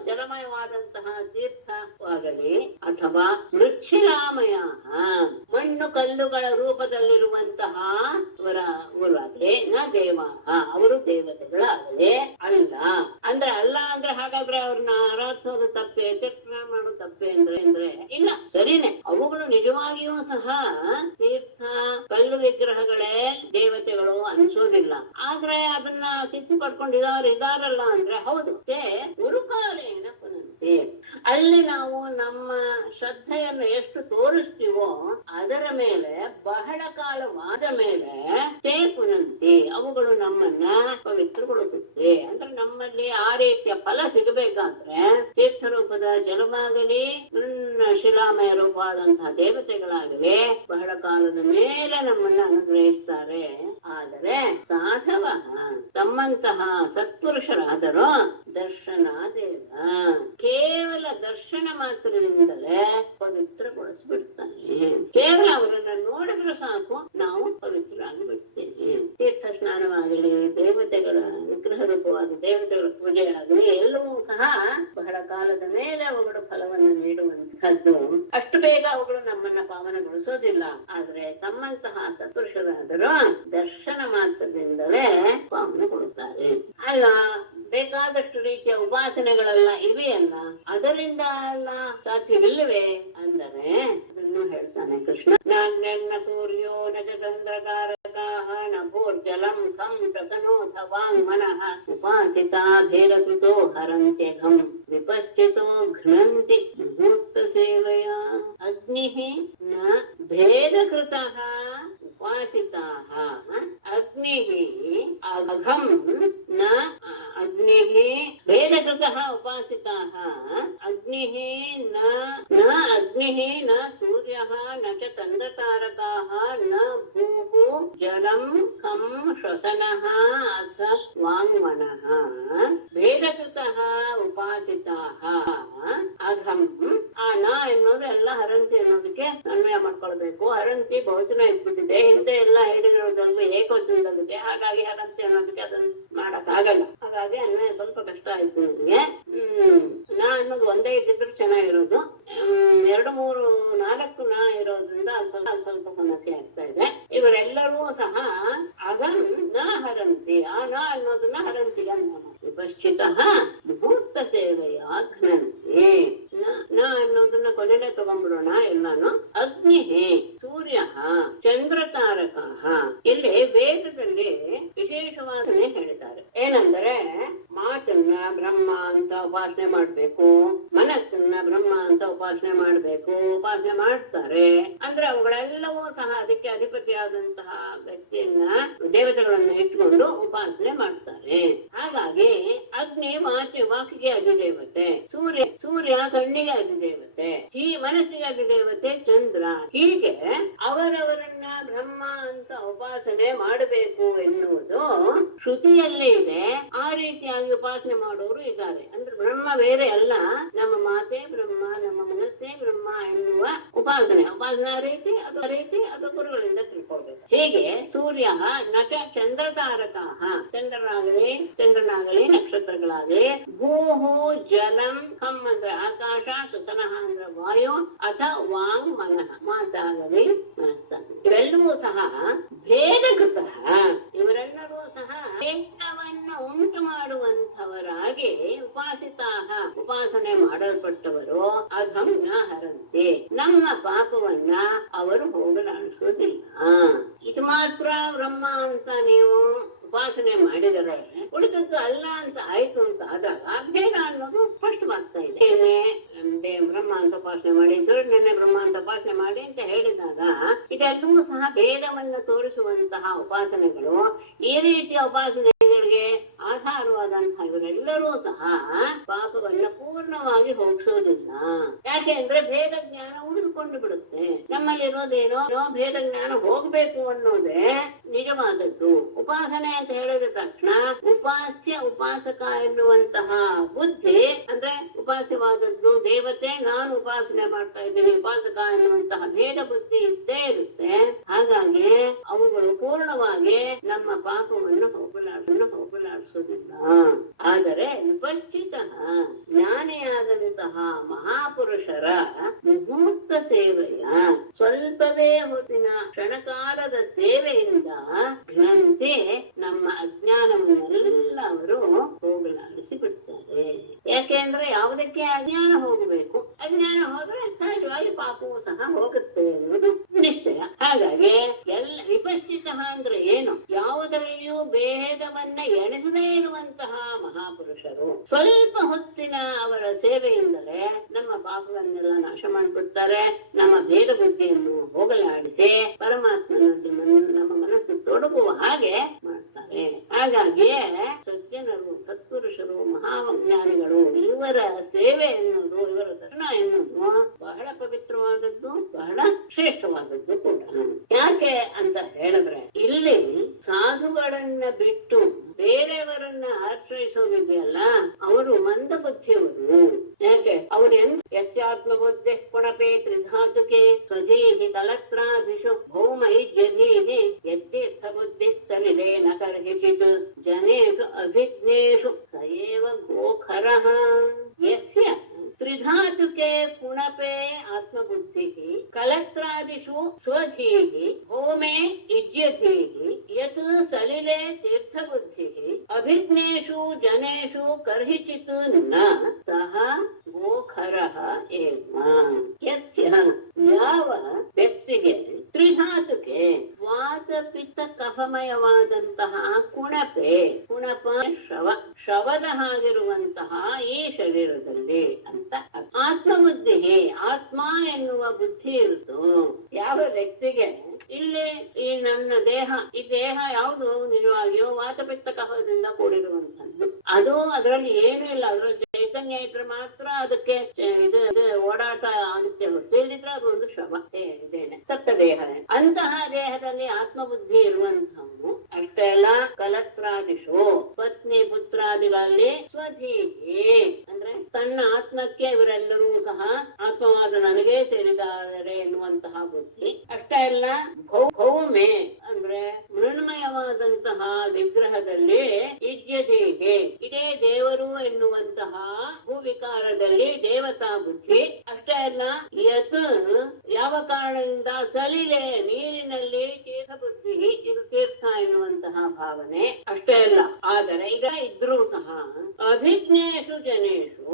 ಜಲಮಯವಾದಂತಹ ತೀರ್ಥವಾಗಲಿ ಅಥವಾ ಮೃಚ್ಛಿಲಾಮಯ ಮಣ್ಣು ಕಲ್ಲುಗಳ ರೂಪದಲ್ಲಿರುವಂತಹ ಊರಾಗಲಿ ನ ದೇವಾಹ ಅವರು ದೇವತೆಗಳಾಗಲಿ ಅಲ್ಲ. ಅಂದ್ರೆ ಹಾಗಾದ್ರೆ ಅವ್ರನ್ನ ಆರಾಧಿಸೋದು ತಪ್ಪೆ, ತೀರ್ಥ ಮಾಡೋದು ತಪ್ಪೆ ಅಂದ್ರೆ ಇಲ್ಲ, ಸರಿನೇ. ಅವುಗಳು ನಿಜವಾಗಿಯೂ ಸಹ ತೀರ್ಥ ಕಲ್ಲು ವಿಗ್ರಹಗಳೇ ದೇವತೆಗಳು ಅನ್ಸೋದಿಲ್ಲ. ಆದ್ರೆ ಅದನ್ನ ಸಿದ್ಧಿ ಪಡ್ಕೊಂಡಿದಾರಲ್ಲ ಅಂದ್ರೆ ಹೌದು. ಉರುಕಾಲೇನ ಪುನಂತೆ ಅಲ್ಲಿ ನಾವು ನಮ್ಮ ಶ್ರದ್ಧೆಯನ್ನು ಎಷ್ಟು ತೋರಿಸ್ತೀವೋ ಅದರ ಮೇಲೆ ಬಹಳ ಕಾಲವಾದ ಮೇಲೆ ತೇ ಪುನಂತಿ ಅವುಗಳು ನಮ್ಮನ್ನ ಪವಿತ್ರಗೊಳಿಸುತ್ತೆ. ಅಂದ್ರೆ ನಮ್ಮಲ್ಲಿ ಆ ರೀತಿಯ ಫಲ ಸಿಗಬೇಕಾದ್ರೆ ತೀರ್ಥ ರೂಪದ ಜಲವಾಗಲಿ ಶಿಲಾಮಯ ರೂಪವಾದಂತಹ ದೇವತೆಗಳಾಗಲಿ ಬಹಳ ಕಾಲದ ಮೇಲೆ ನಮ್ಮನ್ನ ಅನುಗ್ರಹಿಸ್ತಾರೆ. ಆದರೆ ಸಾಧವ ತಮ್ಮಂತಹ ಸತ್ಪುರುಷರಾದರೂ ದರ್ಶನಾದೇವ ಕೇವಲ ದರ್ಶನ ಮಾತ್ರದಿಂದಲೇ ಪವಿತ್ರಗೊಳಿಸ್ಬಿಡ್ತಾನೆ. ಕೇವಲ ಅವರನ್ನ ನೋಡಿದ್ರೆ ಸಾಕು ನಾವು ಪವಿತ್ರ ಆಗಿಬಿಡ್ತೇವೆ. ತೀರ್ಥ ಸ್ನಾನವಾಗಲಿ, ದೇವತೆಗಳ ವಿಗ್ರಹ ರೂಪವಾದ ದೇವತೆಗಳ ಪೂಜೆ ಆಗಲಿ ಎಲ್ಲವೂ ಸಹ ಬಹಳ ಕಾಲದ ಮೇಲೆ ಅವುಗಳು ಫಲವನ್ನು ನೀಡುವಂತಹದ್ದು. ಅಷ್ಟು ಬೇಗ ಅವುಗಳು ನಮ್ಮನ್ನ ಪಾವನಗೊಳಿಸೋದಿಲ್ಲ. ಆದ್ರೆ ತಮ್ಮಂತಹ ಸತ್ಪುರುಷರಾದರೂ ದರ್ಶನ ಮಾತ್ರದಿಂದಲೇ ಪಾವನಗೊಳಿಸ್ತಾರೆ. ಅಲ್ಲ, ಬೇಕಾದಷ್ಟು ರೀತಿಯ ಉಪಾಸನೆಗಳೆಲ್ಲ ಇವೆಯಲ್ಲ, ಅದರಿಂದ ಎಲ್ಲ ಸಾಧ್ಯವಿಲ್ಲವೇ ಅಂದರೆ ಅದನ್ನು ಹೇಳ್ತಾನೆ ಕೃಷ್ಣ. ನಾಗ್ನ ಸೂರ್ಯೋ ನ ಚಂದ್ರಕಾರಕಾಃ ನ ಭೂರ್ಜಲಂ ಖಂ ಪ್ರಸನೋಥ ವಾಂಗ್ ಮನಃ ಉಪಾಸಿತಾ ಭೇದಕೃತೋ ಹರಂತ್ಯಘಂ ವಿಪಶ್ಚಿತೋ ಘ್ನಂತಿ ಮುಹೂರ್ತ ಸೇವೆಯ ಅಗ್ನಿಃ ನ ಭೇದಕೃತಃ ಉಪಾಸಿತಾಃ ಅಗ್ನಿಃ ಅಘಂ ನ ಅಗ್ನಿಃ ಭೇದಕೃತಃ ಉಪಾಸಿತಾಃ ಅಗ್ನಿಃ ನ ಅಗ್ನಿಃ ನ ಸೂರ್ಯಃ ನ ಚ ಚಂದ್ರತಾರಕಾಃ ನ ಭೂಃ ಜಲಂ ಖಂ ಶ್ವಸನಃ ಅಥ ವಾಂಗ್ಮನಃ ಭೇದಕೃತಃ ಉಪಾಸಿತಾಃ ಅಘಂ. ಆ ನ ಎನ್ನುವುದು ಎಲ್ಲ ಹರಂತಿ ಅನ್ನೋದಕ್ಕೆ ಅನ್ವಯ ಮಾಡ್ಕೊಳ್ಬೇಕು. ಹರಂತಿ ಬಹುವಚನ ಇಟ್ಬಿಟ್ಟಿದೆ, ಹಿಂದೆ ಎಲ್ಲ ಹೇಳಿರೋದಲ್ವ ಏಕವಚನದಲ್ಲಿದೆ, ಹಾಗಾಗಿ ಹರಂತಿ ಅನ್ನೋದಕ್ಕೆ ಅದನ್ನ ಮಾಡಕ್ ಆಗಲ್ಲ. ಹಾಗಾಗಿ ಅನ್ವಯ ಸ್ವಲ್ಪ ಕಷ್ಟ ಆಯ್ತು ನನಗೆ. ನಾ ಅನ್ನೋದು ಒಂದೇ ಇದ್ದಿದ್ರು ಚೆನ್ನಾಗಿರೋದು, 2, 3, 4 ನಾ ಇರೋದ್ರಿಂದ ಸ್ವಲ್ಪ ಸಮಸ್ಯೆ ಆಗ್ತಾ ಇದೆ. ಇವರೆಲ್ಲರೂ ಸಹ ಅಗಂ ನ ಹರಂತಿ, ಆ ನ ಅನ್ನೋದನ್ನ ಹರಂತಿಗೆ ವಿಪಶ್ಚಿತ ಮುಹೂರ್ತ ಸೇವೆಯ ಘ್ನಂತಿ. ನ ಅನ್ನೋದನ್ನ ಕೊನೆಗೆ ತಗೊಂಡ್ಬಿಡೋಣ ಎಲ್ಲಾನು. ಅಗ್ನಿ ಸೂರ್ಯ ಚಂದ್ರ ತಾರಕ. ಇಲ್ಲಿ ವೇದದಲ್ಲಿ ವಿಶೇಷವಾದನೆ ಹೇಳಿದ್ದಾರೆ. ಏನಂದ್ರೆ ಮಾತನ್ನ ಬ್ರಹ್ಮ ಅಂತ ಉಪಾಸನೆ ಮಾಡ್ಬೇಕು, ಮನಸ್ಸನ್ನ ಬ್ರಹ್ಮ ಅಂತ ಉಪಾಸನೆ ಮಾಡ್ಬೇಕು, ಉಪಾಸನೆ ಮಾಡ್ತಾರೆ. ಅಂದ್ರೆ ಅವುಗಳೆಲ್ಲವೂ ಸಹ ಅದಕ್ಕೆ ಅಧಿಪತಿಯಾದಂತಹ ವ್ಯಕ್ತಿಯನ್ನ, ದೇವತೆಗಳನ್ನ ಇಟ್ಕೊಂಡು ಉಪಾಸನೆ ಮಾಡ್ತಾರೆ. ಹಾಗಾಗಿ ಅಗ್ನಿ ವಾಕಿಗೆ ಅಧಿದೇವತೆ, ಸೂರ್ಯ ಕಣ್ಣಿಗೆ ಅಧಿದೇವತೆ, ಈ ಮನಸ್ಸಿಗೆ ಅಧಿದೇವತೆ ಚಂದ್ರ. ಹೀಗೆ ಅವರವರನ್ನ ಬ್ರಹ್ಮ ಅಂತ ಉಪಾಸನೆ ಮಾಡಬೇಕು ಎನ್ನುವುದು ಶ್ರುತಿಯಲ್ಲೇ ಇದೆ. ಆ ರೀತಿಯಾಗಿ ಉಪಾಸನೆ ಮಾಡೋರು ಇದ್ದಾರೆ. ಅಂದ್ರೆ ಬ್ರಹ್ಮ ಬೇರೆ ಅಲ್ಲ, ನಮ್ಮ ಮಾತೆ ಬ್ರಹ್ಮ, ನಮ್ಮ ಮನಸ್ಸೇ ಬ್ರಹ್ಮ ಎನ್ನುವ ಉಪಾಸನಾ ರೀತಿ ಅದು ಗುರುಗಳಿಂದ ತಿಳ್ಕೊಳ್ಬೇಕು. ಹೀಗೆ ಸೂರ್ಯ ನಟ ಚಂದ್ರ ತಾರಕ, ಚಂದ್ರನಾಗಲಿ ನಕ್ಷತ್ರಗಳಾಗಲಿ, ಭೂಹು ಜಲಂ ಖಂ ಅಂದ್ರೆ ಆಕಾಶ, ಸುಸನಃ ಅಂದ್ರೆ ವಾಯು, ಅಥ ವಾಂಗ್ ಮನಃ ಮಾತಾಗಲಿ ಮನಸ್ಸ, ಇವೆಲ್ಲವೂ ಸಹ ಭೇದಕೃತ. ಇವರೆಲ್ಲರೂ ಸಹ ಭೇದವನ್ನು ಉಂಟು ಮಾಡುವಂಥವರಾಗಿ ಉಪಾಸನೆ ಮಾಡಲ್ಪಟ್ಟವರು ಅಘಂ ನ ಹರಂತಿ, ನಮ್ಮ ಪಾಪವನ್ನ ಅವರು ಹೋಗಲಾಡಿಸೋದಿಲ್ಲ. ಇದು ಮಾತ್ರ ಬ್ರಹ್ಮ ಅಂತ ನೀವು ಉಪಾಸನೆ ಮಾಡಿದರೆ ಉಳಿದದ್ದು ಅಲ್ಲ ಅಂತ ಆಯ್ತು ಅಂತ ಆದಾಗ ಭೇದ ಅನ್ನೋದು ಸ್ಪಷ್ಟವಾಗ್ತಾ ಇದೆ. ಬ್ರಹ್ಮ ಅಂತ ಉಪಾಸನೆ ಮಾಡಿ, ಸೂರ್ಯನೇ ಬ್ರಹ್ಮ ಅಂತ ಉಪಾಸನೆ ಮಾಡಿ ಅಂತ ಹೇಳಿದಾಗ ಇದೆಲ್ಲವೂ ಸಹ ಭೇದವನ್ನು ತೋರಿಸುವಂತಹ ಉಪಾಸನೆಗಳು. ಈ ರೀತಿಯ ಉಪಾಸನೆಗಳಿಗೆ ಆಧಾರವಾದಂತಹ ಇವರೆಲ್ಲರೂ ಸಹ ಪಾಪವನ್ನ ಪೂರ್ಣವಾಗಿ ಹೋಗಿಸೋದಿಲ್ಲ. ಯಾಕೆ ಅಂದ್ರೆ ಭೇದ ಜ್ಞಾನ ಉಳಿದುಕೊಂಡು ಬಿಡುತ್ತೆ. ನಮ್ಮಲ್ಲಿರೋದೇನೋ ಭೇದ ಜ್ಞಾನ ಹೋಗ್ಬೇಕು ಅನ್ನೋದೇ ನಿಜವಾದದ್ದು. ಉಪಾಸನೆ ಅಂತ ಹೇಳಿದ ತಕ್ಷಣ ಉಪಾಸಕ ಎನ್ನುವಂತಹ ಬುದ್ಧಿ, ಅಂದ್ರೆ ಉಪಾಸ್ಯವಾದದ್ದು ದೇವತೆ, ನಾನು ಉಪಾಸನೆ ಮಾಡ್ತಾ ಇದ್ದೀನಿ, ಉಪಾಸಕ ಎನ್ನುವಂತಹ ಭೇದ ಬುದ್ಧಿ ಇದ್ದೇ ಇರುತ್ತೆ. ಹಾಗಾಗಿ ಅವುಗಳು ಪೂರ್ಣವಾಗಿ ನಮ್ಮ ಪಾಪವನ್ನು ಹೋಗಲಾಡಿಸೋದಿಲ್ಲ. ಆದರೆ ವಿಪಶ್ಚಿತ ಜ್ಞಾನಿಯಾದಂತಹ ಮಹಾಪುರುಷರ ಮುಹೂರ್ತ ಸೇವೆಯ ಸ್ವಲ್ಪವೇ ಹೊತ್ತಿನ ಕ್ಷಣಕಾಲದ ಸೇವೆಯಿಂದ ಘ್ನಂತೆ ನಮ್ಮ ಅಜ್ಞಾನವನ್ನೆಲ್ಲ ಅವರು ಹೋಗಲಾಡಿಸಿ ಬಿಡ್ತಾರೆ. ಯಾಕೆಂದ್ರೆ ಯಾವುದಕ್ಕೆ ಅಜ್ಞಾನ ಹೋಗಬೇಕು, ಅಜ್ಞಾನ ಹೋದ್ರೆ ಸಹಜವಾಗಿ ಪಾಪವೂ ಸಹ ಹೋಗುತ್ತೆ. ಆಗುತ್ತೆ ಅನ್ನೋದು ನಿಶ್ಚಯ. ಹಾಗಾಗಿ ಎಲ್ಲ ವಿಪಶ್ಚಿತ ಅಂದ್ರೆ ಏನು? ಯಾವುದರಲ್ಲಿಯೂ ಭೇದವನ್ನ ಎಣಿಸದೇ ಇರುವಂತಹ ಮಹಾಪುರುಷರು ಸ್ವಲ್ಪ ಹೊತ್ತಿನ ಅವರ ಸೇವೆಯಿಂದಲೇ ನಮ್ಮ ಪಾಪವನ್ನೆಲ್ಲ ನಾಶ ಮಾಡಿಬಿಡ್ತಾರೆ. ನಮ್ಮ ಭೇದ ಬುದ್ಧಿಯನ್ನು ಹೋಗಲಾಡಿಸಿ ಪರಮಾತ್ಮನಲ್ಲಿ ನಮ್ಮ ಮನಸ್ಸು ತೊಡಗುವ ಹಾಗೆ ಮಾಡ್ತಾರೆ. ಹಾಗಾಗಿಯೇ ಸಜ್ಜನರು, ಸತ್ಪುರುಷರು, ಮಹಾಜ್ಞಾನಿಗಳು ಇವರ ಸೇವೆ ಎನ್ನುವುದು, ಇವರ ದರ್ಶನ ಎನ್ನುವುದು ಬಹಳ ಪವಿತ್ರವಾದದ್ದು, ಬಹಳ ಶ್ರೇಷ್ಠವಾದದ್ದು ಕೂಡ. ಯಾಕೆ ಅಂತ ಹೇಳಿದ್ರೆ ಇಲ್ಲಿ ಸಾಧುಗಳನ್ನ ಬಿಟ್ಟು ಬೇರೆಯವರನ್ನ ಆಶ್ರಯಿಸೋದಿದೆಯಲ್ಲ, ಅವರು ಮಂದ ಬುದ್ಧಿಯವರು. ಯಾಕೆ? ಅವ್ರು ಯಸ್ಯಾತ್ಮ ಬುದ್ಧಿ ಪುಣಪೇ ತ್ರಿಧಾತುಕೆ ಸ್ವಧೀಹಿ ಕಲತ್ರಾದಿಷು ಭೌಮೈಜ್ಯಧೀಹಿ ಯದ್ದೀರ್ಥ ಬುದ್ಧಿ ಸ್ಥಲಿಲೆ ನ ಕರ್ಹಿಚಿತ್ ಜನೇಷು ಅಭಿಜ್ಞೇಷು ಸಯೇವ ಗೋಖರಃ. ಯಸ್ಯ ತ್ರಿಧಾತುಕೆ ಕುಣಪೆ ಆತ್ಮಬುದ್ಧಿ ಕಲತ್ರಾದಿಷು ಸ್ವಧೀಹಿ ಭೌಮೆ ಇಜ್ಯಧೀಹಿ ಯತ್ ಸಲಿಲೆ ತೀರ್ಥಬುದ್ಧಿ ಅಭಿಜ್ಞೇಷು ಜನೇಷು ಕರ್ಹಿಚಿತ್ ನ ಸಹ ಗೋಖರಃ ಏವ. ಯಸ್ಯ ಯಾವ ವ್ಯಕ್ತಿಗೆ ತ್ರಿಧಾತುಕೆ ವಾತ ಪಿತ್ತ ಕಫಮಯವಾದಂತಹ ಕುಣಪೆ, ಕುಣಪ ಶವದ ಹಾಗಿರುವಂತಹ ಈ ಶರೀರದಲ್ಲಿ ಅಂತ ಆತ್ಮಬುದ್ಧಿ, ಆತ್ಮ ಎನ್ನುವ ಬುದ್ಧಿ ಇರುತ್ತೋ ಯಾವ ವ್ಯಕ್ತಿಗೆ ಇಲ್ಲಿ ಈ ನನ್ನ ದೇಹ, ಈ ದೇಹ ಯಾವುದು ನಿಜವಾಗಿಯೋ ವಾತಪಿತ್ತ ಕಫದಿಂದ ಕೂಡಿರುವಂತದ್ದು. ಅದು ಅದರಲ್ಲಿ ಏನು ಇಲ್ಲ, ಅದರ ಚೈತನ್ಯ ಇದ್ರೆ ಮಾತ್ರ ಅದಕ್ಕೆ ಇದು ಓಡಾಟ ಆಗುತ್ತೆ ಹೊರತು ಇಲ್ಲಿದ್ರೆ ಅದು ಒಂದು ಶವ ಇದೇನೆ, ಸತ್ತ ದೇಹ. ಅಂತಹ ದೇಹದಲ್ಲಿ ಆತ್ಮಬುದ್ಧಿ ಇರುವಂತಹವನು ಅಷ್ಟೇ ಅಲ್ಲ, ಕಲತ್ರಾದಿಷು ಪತ್ನಿ ಪುತ್ರಾದಿಗಳಲ್ಲಿ ಸ್ವಧೀಹಿ ಅಂದ್ರೆ ತನ್ನ ಆತ್ಮಕ್ಕೆ ಇವರೆಲ್ಲರೂ ಸಹ ಆತ್ಮವಾದ ನನಗೆ ಸೇರಿದ್ದಾರೆ ಎನ್ನುವಂತಹ ಬುದ್ಧಿ. ಅಷ್ಟೇ ಅಲ್ಲ, ಭೌಮೆ ಅಂದ್ರೆ ಮೃಣ್ಮಯವಾದಂತಹ ವಿಗ್ರಹದಲ್ಲಿ ಇಜ್ಯದೇಹಿ ಇದೇ ದೇವರು ಎನ್ನುವಂತಹ ಭೂವಿಕಾರದಲ್ಲಿ ದೇವತಾ ಬುದ್ಧಿ. ಅಷ್ಟೇ ಅಲ್ಲ, ಯತ್ ಯಾವ ಕಾರಣದಿಂದ ಸಲಿಲೆ ನೀರಿನಲ್ಲಿ ತೀರ್ಥ ಬುದ್ಧಿ, ಇದು ತೀರ್ಥ ಎನ್ನುವಂತಹ ಭಾವನೆ. ಅಷ್ಟೇ ಅಲ್ಲ, ಆದರೆ ಈಗ ಇದ್ರೂ ಸಹ ಅಭಿಜ್ಞೇಷು ಜನೇಷು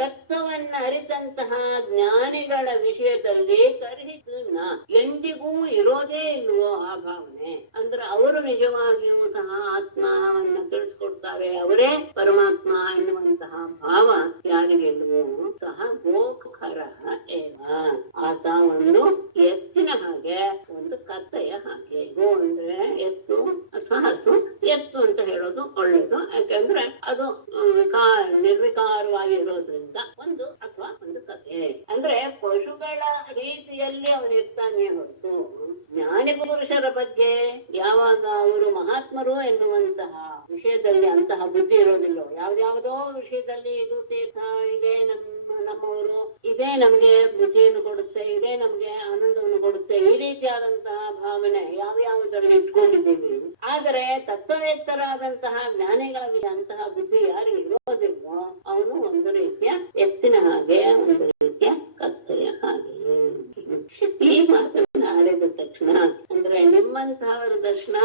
ತತ್ವವನ್ನ ಅರಿತಂತಹ ಜ್ಞಾನಿಗಳ ವಿಷಯದಲ್ಲಿ ಕರ್ಹಿತನ ಎಂದಿಗೂ ಇರೋದೇ ಇಲ್ವೋ ಆ ಭಾವನೆ. ಅಂದ್ರೆ ಅವರು ನಿಜವಾಗಿಯೂ ಸಹ ಆತ್ಮವನ್ನ ತಿಳಿಸ್ಕೊಡ್ತಾರೆ, ಅವರೇ ಪರಮಾತ್ಮ ಎನ್ನುವಂತಹ ಭಾವ ಯಾರಿಗೆಲ್ವೋ ಸಹ ಗೋಖರ ಏವ. ಆತ ಒಂದು ಎತ್ತಿನ ಹಾಗೆ, ಒಂದು ಕತ್ತೆಯ ಹಾಗೆ. ಗೋ ಅಂದ್ರೆ ಎತ್ತು ಅಥವಾ ಹಸು, ಎತ್ತು ಅಂತ ಹೇಳೋದು ಒಳ್ಳೇದು, ಯಾಕಂದ್ರೆ ಅದು ನಿರ್ವಿಕಾರವಾಗಿ ಇರೋದ್ರಿಂದ ಒಂದು ಅಥವಾ ಒಂದು ಕಥೆ. ಅಂದ್ರೆ ಪಶುಗಳ ರೀತಿಯಲ್ಲಿ ಅವನಿರ್ತಾನೆ ಹೊರತು ಜ್ಞಾನಿ ಪುರುಷರ ಬಗ್ಗೆ ಯಾವಾಗ ಅವರು ಮಹಾತ್ಮರು ಎನ್ನುವಂತಹ ವಿಷಯದಲ್ಲಿ ಅಂತಹ ಬುದ್ಧಿ ಇರೋದಿಲ್ಲ. ಯಾವ್ದಾವುದೋ ವಿಷಯದಲ್ಲಿ ಇದು ತೀರ್ಥ, ಇದೇ ನಮ್ಮವರು, ಇದೇ ನಮ್ಗೆ ಬುದ್ಧಿಯನ್ನು ಕೊಡುತ್ತೆ, ಇದೇ ನಮ್ಗೆ ಆನಂದವನ್ನು ಕೊಡುತ್ತೆ, ಈ ರೀತಿಯಾದಂತಹ ಭಾವನೆ ಯಾವ್ಯಾವುದರಲ್ಲಿ ಇಟ್ಕೊಂಡಿದ್ದೀವಿ. ಆದರೆ ತತ್ವವೇತ್ತರಾದಂತಹ ಜ್ಞಾನಿಗಳ ಅಂತಹ ಬುದ್ಧಿ ಯಾರಿಗೆ ಇರೋದಿಲ್ವೋ ಅವನು ಒಂದು ರೀತಿಯ ಎತ್ತಿನ ಹಾಗೆ, ಒಂದು ರೀತಿಯ ಕತ್ತೆಯ ಹಾಗೆ. ಈ ಮಾತನ್ನ ಆಡಿದ ತಕ್ಷಣ ಅಂದ್ರೆ ನಿಮ್ಮಂತಹವರ ದರ್ಶನ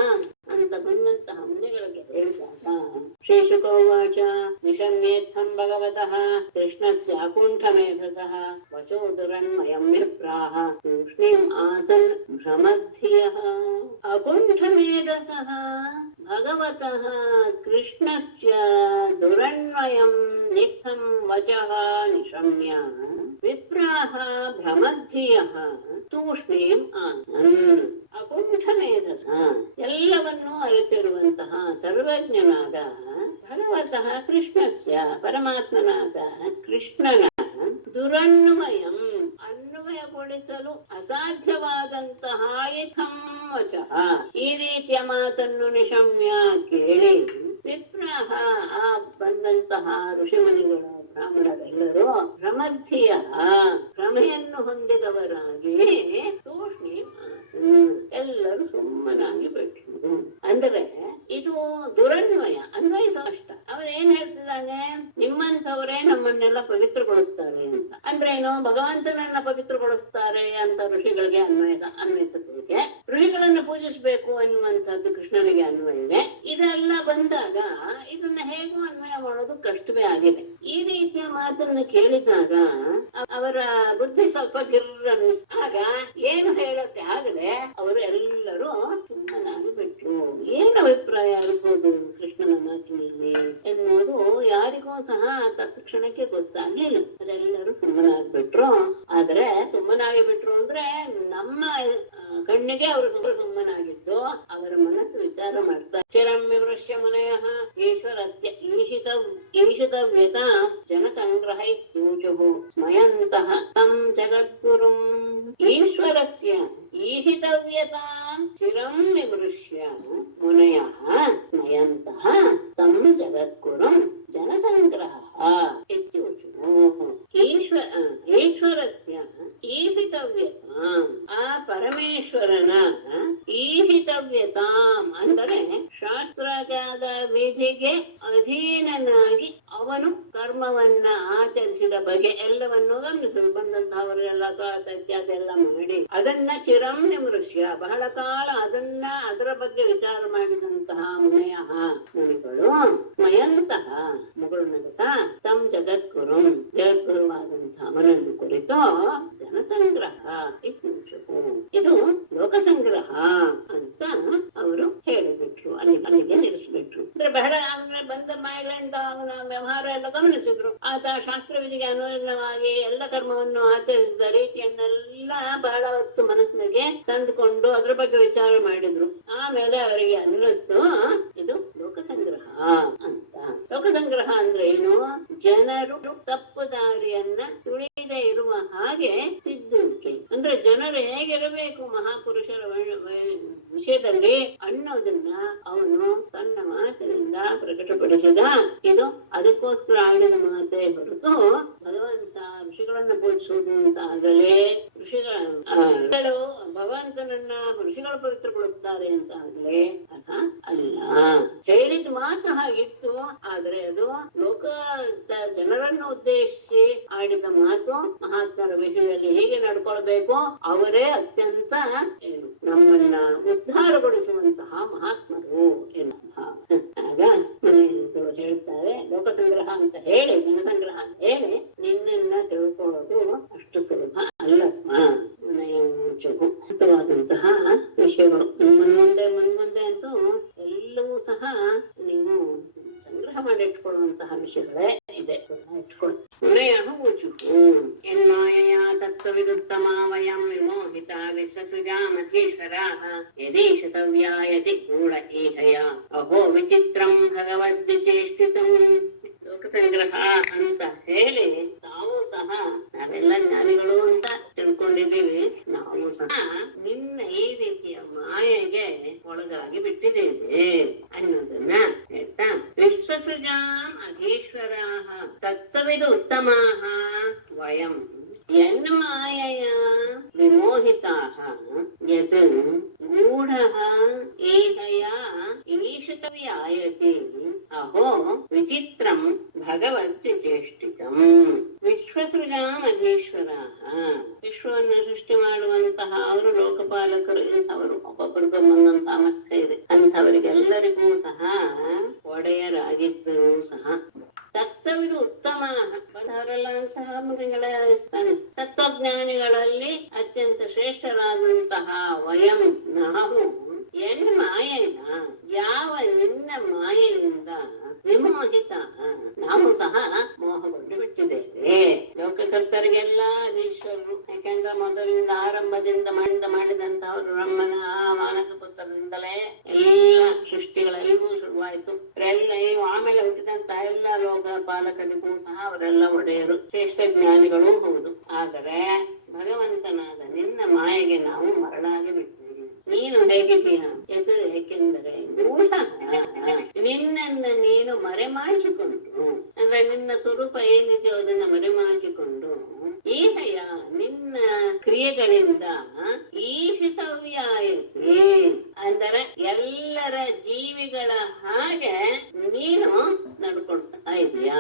ಅಂತ ಬಂದಂತಹ ಮುನಿಗಳಿಗೆ ಹೇಳಿದಾಗ ಶ್ರೀ ಶುಕೋವಾಚ ನಿಶಮ್ಯೇತ್ಥಂ ಭಗವತಃ ಕೃಷ್ಣಸ್ಯ ಅಕುಂಠಮೇಧಸಃ ವಚೋ ದುರನ್ಮಯಂ ವಿಪ್ರಾಹ ತೂಷ್ಣೀಂ ಆಸನ್ ಭ್ರಮದ್ಧಿಯಃ. ಅಕುಂಠಮೇಧಸಃ ಭಗವತಃ ಕೃಷ್ಣಸ್ಯ ದುರನ್ವಯಂ ನಿತ್ಥಂ ವಚಃ ನಿಶಮ್ಯ ವಿಪ್ರಾಹ ಭ್ರಮದ್ಧಿಯಃ ತೂಷ್ಣೀಂ ಆಸನ್. ಅಕುಂಠಮೇಧಸ ಎಲ್ಲವನ್ನೂ ಅರಿತಿರುವಂತಹ ಸರ್ವಜ್ಞನಾದ ಭಗವತಃ ಕೃಷ್ಣಸ್ಯ ಪರಮಾತ್ಮನಾದ ಕೃಷ್ಣನ ದುರನ್ವಯಂ ಅನ್ವಯಗೊಳಿಸಲು ಅಸಾಧ್ಯವಾದಂತಹ ಇಥಂ ವಚಃ ಈ ರೀತಿಯ ಮಾತನ್ನು ನಿಶಮ್ಯ ಕೇಳಿ ವಿಪ್ರಾಹ ಆ ಬಂದಂತಹ ಋಷಿಮುನಿಗಳು ಬ್ರಾಹ್ಮಣರೆಲ್ಲರೂ ಭ್ರಮದ್ಧಿಯ ಭ್ರಮೆಯನ್ನು ಹೊಂದಿದವರಾಗಿ ತೂಷ್ಣಿ ಎಲ್ಲರೂ ಸುಮ್ಮನಾಗಿ ಬಿಟ್ಟರು. ಅಂದ್ರೆ ಇದು ದುರನ್ವಯ, ಅನ್ವಯಿಸ ಕಷ್ಟ. ಅವನೇನ್ ಹೇಳ್ತಿದ್ದಾನೆ, ನಿಮ್ಮಂಥವರೇ ನಮ್ಮನ್ನೆಲ್ಲ ಪವಿತ್ರಗೊಳಿಸ್ತಾರೆ ಅಂತ. ಅಂದ್ರೆ ಏನು, ಭಗವಂತನನ್ನ ಪವಿತ್ರಗೊಳಿಸ್ತಾರೆ ಅಂತ ಋಷಿಗಳಿಗೆ ಅನ್ವಯಿಸಬೇಕು. ಋಷಿಗಳನ್ನ ಪೂಜಿಸಬೇಕು ಎನ್ನುವಂತಹದ್ದು ಕೃಷ್ಣನಿಗೆ ಅನ್ವಯವೇ. ಇದೆಲ್ಲ ಬಂದಾಗ ಇದನ್ನ ಹೇಗೂ ಅನ್ವಯ ಮಾಡೋದು ಕಷ್ಟವೇ ಆಗಿದೆ. ಈ ರೀತಿಯ ಮಾತನ್ನ ಕೇಳಿದಾಗ ಅವರ ಬುದ್ಧಿ ಸ್ವಲ್ಪ ಗಿರ್ರನ್ನಿಸ್. ಆಗ ಏನು ಯಾಕೆ ಗೊತ್ತಾಗ್ಲಿಲ್ಲ. ಅವರೆಲ್ಲರೂ ಸುಮ್ಮನಾಗ್ಬಿಟ್ರು. ಆದ್ರೆ ಸುಮ್ಮನಾಗಿ ಬಿಟ್ರು ಅಂದ್ರೆ ನಮ್ಮ ಕಣ್ಣಿಗೆ ಅವರು ಸುಮ್ಮನಾಗಿದ್ದು ಅವರ ಮನಸ್ಸು ವಿಚಾರ ಮಾಡ್ತಾ ಚಿರಮ್ಯವೃಶ್ಯ ಮುನಯ ಈಶ್ವರಸ್ಯ ಈಶಿತವ್ಯತ ಜನಸಂಗ್ರಹ ಇತ್ಯೂಚುಃ ಸ್ಮಯಂತಃ ತಂ ಜಗದ್ಗುರುಂ. ಈಶ್ವರಸ್ಯ ಈಶಿತವ್ಯತಾಂ ಚಿರಂ ನಿವೃಶ್ಯ ಮುನಯಃ ಸ್ಮಯಂತಃ ತಂ ಜಗದ್ಗುರುಂ ಜನಸಂಗ್ರಹ ಇತ್ಯೂಚುಃ. ಈಶ್ವರಸ್ಯ ಈಶಿತವ್ಯತಾಂ, ಆ ಪರಮೇಶ್ವರನ ಈಶಿತವ್ಯತಾಂ ಅಂದರೆ ಶಾಸ್ತ್ರಾಗಾದ ವಿಧಿಗೆ ಅಧೀನನಾಗಿ ಅವನು ಕರ್ಮವನ್ನ ಆಚರಿಸಿದ ಬಗೆ ಎಲ್ಲವನ್ನು ಗಮನಿಸಲು ಬಂದಂತಹವರೆಲ್ಲ ಸ್ವಾರ್ಥ ಇತ್ಯಾದಿ ಎಲ್ಲ ಮಾಡಿ ಅದನ್ನ ಚಿರಂ ನಿಮೃಶ್ಯ ಬಹಳ ಕಾಲ ಅದರ ಬಗ್ಗೆ ವಿಚಾರ ಮಾಡಿದಂತಹ ಮುನಯ ಮುನಿಗಳು ಸ್ಮಯಂತಹ ಮುಗಳು ನಗುತ್ತಾ ತಮ್ ಜಗದ್ಗುರು ಜಗದ್ಗುರುವಾದಂತಹ ಅವನನ್ನು ಕುರಿತು ಜನಸಂಗ್ರಹ ಇದು ಲೋಕ ಸಂಗ್ರಹ ಅಂತ ಅವರು ಹೇಳಿಬಿಟ್ರು. ಅಲ್ಲಿಗೆ ನಿಲ್ಲಿಸ್ಬಿಟ್ರು. ಅಂದ್ರೆ ಬಹಳ ಬಂದ ಮಹಿಳೆಯಿಂದ ಅವನ ವ್ಯವಹಾರ ಎಲ್ಲ ಗಮನಿಸಿದ್ರು. ಆತ ಶಾಸ್ತ್ರ ವಿಧಿಗೆ ಅನುಗುಣವಾಗಿ ಎಲ್ಲ ಕರ್ಮವನ್ನು ಆಚರಿಸಿದ ರೀತಿಯನ್ನೆಲ್ಲ ಬಹಳ ಹೊತ್ತು ಮನಸ್ಸಿಗೆ ತಂದುಕೊಂಡು ಅದ್ರ ಬಗ್ಗೆ ವಿಚಾರ ಮಾಡಿದ್ರು. ಆಮೇಲೆ ಅವರಿಗೆ ಅನ್ನಿಸ್ತು ಇದು ಲೋಕ ಸಂಗ್ರಹ ಅಂತ. ಲೋಕ ಸಂಗ್ರಹ ಅಂದ್ರೆ ಏನು? ಜನರು ತಪ್ಪು ದಾರಿಯನ್ನ ತುಳಿಯದೆ ಇರುವ ಹಾಗೆ ತಿದ್ದುವಿಕೆ. ಅಂದ್ರೆ ಜನರು ಹೇಗಿರಬೇಕು ಮಹಾಪುರುಷರ ವಿಷಯದಲ್ಲಿ ಅನ್ನೋದನ್ನ ಅವನು ತನ್ನ ಮಾತಿನಿಂದ ಪ್ರಕಟಪಡಿಸಿದ. ಇದು ಅದಕ್ಕೋಸ್ಕರ ಆಡಿದ ಮಾತೇ ಹೊರತು ಭಗವಂತ ಋಷಿಗಳನ್ನ ಪೂಜಿಸುವುದು ಅಂತ ಆಗಲೇ ಋಷಿಗಳು ಭಗವಂತನನ್ನ ಋಷಿಗಳು ಪವಿತ್ರಗೊಳಿಸ್ತಾರೆ ಅಂತ ಆಗಲೇ ಅಲ್ಲ. ಹೇಳಿದ ಮಾತು ಹಾಗಿತ್ತು, ಆದ್ರೆ ಅದು ಲೋಕ ಜನರನ್ನು ಉದ್ದೇಶಿಸಿ ಆಡಿದ ಮಾತು. ಮಹಾತ್ಮರ ವಿಷಯದಲ್ಲಿ ಹೇಗೆ ನಡ್ಕೊಳ್ಬೇಕು ಅವರೇ ಅತ್ಯಂತ ನಮ್ಮನ್ನ ಉದ್ಧಾರಗೊಳಿಸುವಂತಹ ಮಹಾತ್ಮರು ಏನು. ಆಗ ಹೇಳ್ತಾರೆ ಲೋಕ ಸಂಗ್ರಹ ಅಂತ ಹೇಳಿ ಜನಸಂಗ್ರಹ ಅಂತ ಹೇಳಿ ನಿನ್ನನ್ನ ತಿಳ್ಕೊಳ್ಳೋದು ಅಷ್ಟು ಸುಲಭ ಅಲ್ಲಪ್ಪ. ಅಂತವಾದಂತಹ ವಿಷಯಗಳು ಮುನ್ಮುಂದೆ ಅಂತೂ ಎಲ್ಲವೂ ಸಹ ನೀವು ಸಂಗ್ರಹ ಮಾಡಿಟ್ಕೊಳ್ಳುವಂತಹ ವಿಷಯಗಳೇ ಇದೆ. ಎನ್ಮಾಯಯ ತತ್ವವಿದುತ್ತಮ ವಯಂ ವಿಮೋಹಿತ ವಿಶ್ವಸೃಜಾಮಧೀಶ್ವರಾಃ ಯದೀಶತವ್ಯಾಯತಿ ಗೂಢ ಈಹಯ ಅಹೋ ವಿಚಿತ್ರಂ ಭಗವದ್ವಿಚೇಷ್ಟಿತಂ. ಲೋಕ ಸಂಗ್ರಹ ಅಂತ ಹೇಳಿ ತಾವು ಸಹ ನಾವೆಲ್ಲ ಜ್ಞಾನಿಗಳು ಅಂತ ತಿಳ್ಕೊಂಡಿದ್ದೀವಿ. ನಾವು ಸಹ ನಿನ್ನ ಈ ರೀತಿಯ ಮಾಯೆಗೆ ಒಳಗಾಗಿ ಬಿಟ್ಟಿದ್ದೇವೆ ಅನ್ನೋದನ್ನ ಹೇಳ್ತಾ ವಿಶ್ವಸೃಜಾಂ ಅಧೀಶ್ವರಾಃ ತತ್ವವಿದು ಉತ್ತಮಾಃ ವಯಂ ಯನ್ಮಾಯಯ ವಿಮೋಹಿತಾಃ ಯತ್ ಗೂಢಃ ಏಹಯ ಈಶಿತವ್ಯಾಯತಿ ಅಹೋ ವಿಚಿತ್ರಂ ಭಗವದ್ವಿಚೇಷ್ಟಿತಂ. ವಿಶ್ವಸೃಜಾಂ ಅಧೀಶ್ವರಾಃ, ವಿಶ್ವವನ್ನು ಸೃಷ್ಟಿ ಮಾಡುವಂತಹ ಅವರು ಲೋಕಪಾಲಕರು. ಇಂಥವರು ಒಬ್ಬೊಬ್ಬರಿಗೊಂದೊಂದಂತಹ ಮಟ್ಟ ಇದೆ. ಅಂಥವರಿಗೆಲ್ಲರಿಗೂ ಸಹ ಒಡೆಯರಾಗಿದ್ದರೂ ಸಹ ತತ್ವವಿದು ಉತ್ತಮ ಬಂದವರೆಲ್ಲ ಅಂತಹ ಮುನಿಗಳ ತತ್ವಜ್ಞಾನಿಗಳಲ್ಲಿ ಅತ್ಯಂತ ಶ್ರೇಷ್ಠರಾದಂತಹ ವಯಂ ನಾವು ಮಾಯೆಯ ಯಾವ ನಿನ್ನ ಮಾಯೆಯಿಂದ ವಿಮೋಹಿತ ನಾವು ಸಹ ಮೋಹಗೊಂಡು ಬಿಟ್ಟಿದ್ದೇವೆ. ಲೋಕಕರ್ತರಿಗೆಲ್ಲ ಈಶ್ವರರು. ಯಾಕೆಂದ್ರೆ ಮೊದಲಿಂದ ಆರಂಭದಿಂದ ಮಾಡಿದಂತಹವರು ಬ್ರಹ್ಮನ ಮಾನಸ ಪುತ್ರರಿಂದಲೇ ಎಲ್ಲ ಸೃಷ್ಟಿಗಳೆಲ್ಲವೂ ಶುರುವಾಯಿತು. ಆಮೇಲೆ ಹುಟ್ಟಿದಂತಹ ಎಲ್ಲ ಲೋಕ ಪಾಲಕರಿಗೂ ಸಹ ಅವರೆಲ್ಲ ಒಡೆಯರು, ಶ್ರೇಷ್ಠ ಜ್ಞಾನಿಗಳೂ ಹೌದು. ಆದರೆ ಭಗವಂತನಾದ ನಿನ್ನ ಮಾಯೆಗೆ ನಾವು ಮರಳಾಗಿ ಬಿಟ್ಟಿದ್ದೇವೆ. ನೀನು ಹೇಗಿದ್ದೀಯ? ಏಕೆಂದರೆ ಗೂಢ ನಿನ್ನನ್ನ ನೀನು ಮರೆಮಾಚಿಕೊಂಡು, ಅಂದ್ರೆ ನಿನ್ನ ಸ್ವರೂಪ ಏನಿದೆಯೋ ಅದನ್ನ ಮರೆಮಾಚಿಕೊಂಡು ಈಹಯ ನಿನ್ನ ಕ್ರಿಯೆಗಳಿಂದ ಈಶಿತವ್ಯಾಯತಿ ಅಂದರೆ ಎಲ್ಲರ ಜೀವಿಗಳ ಹಾಗೆ ನೀನು ನಡ್ಕೊಳ್ತಾ ಇದೀಯಾ.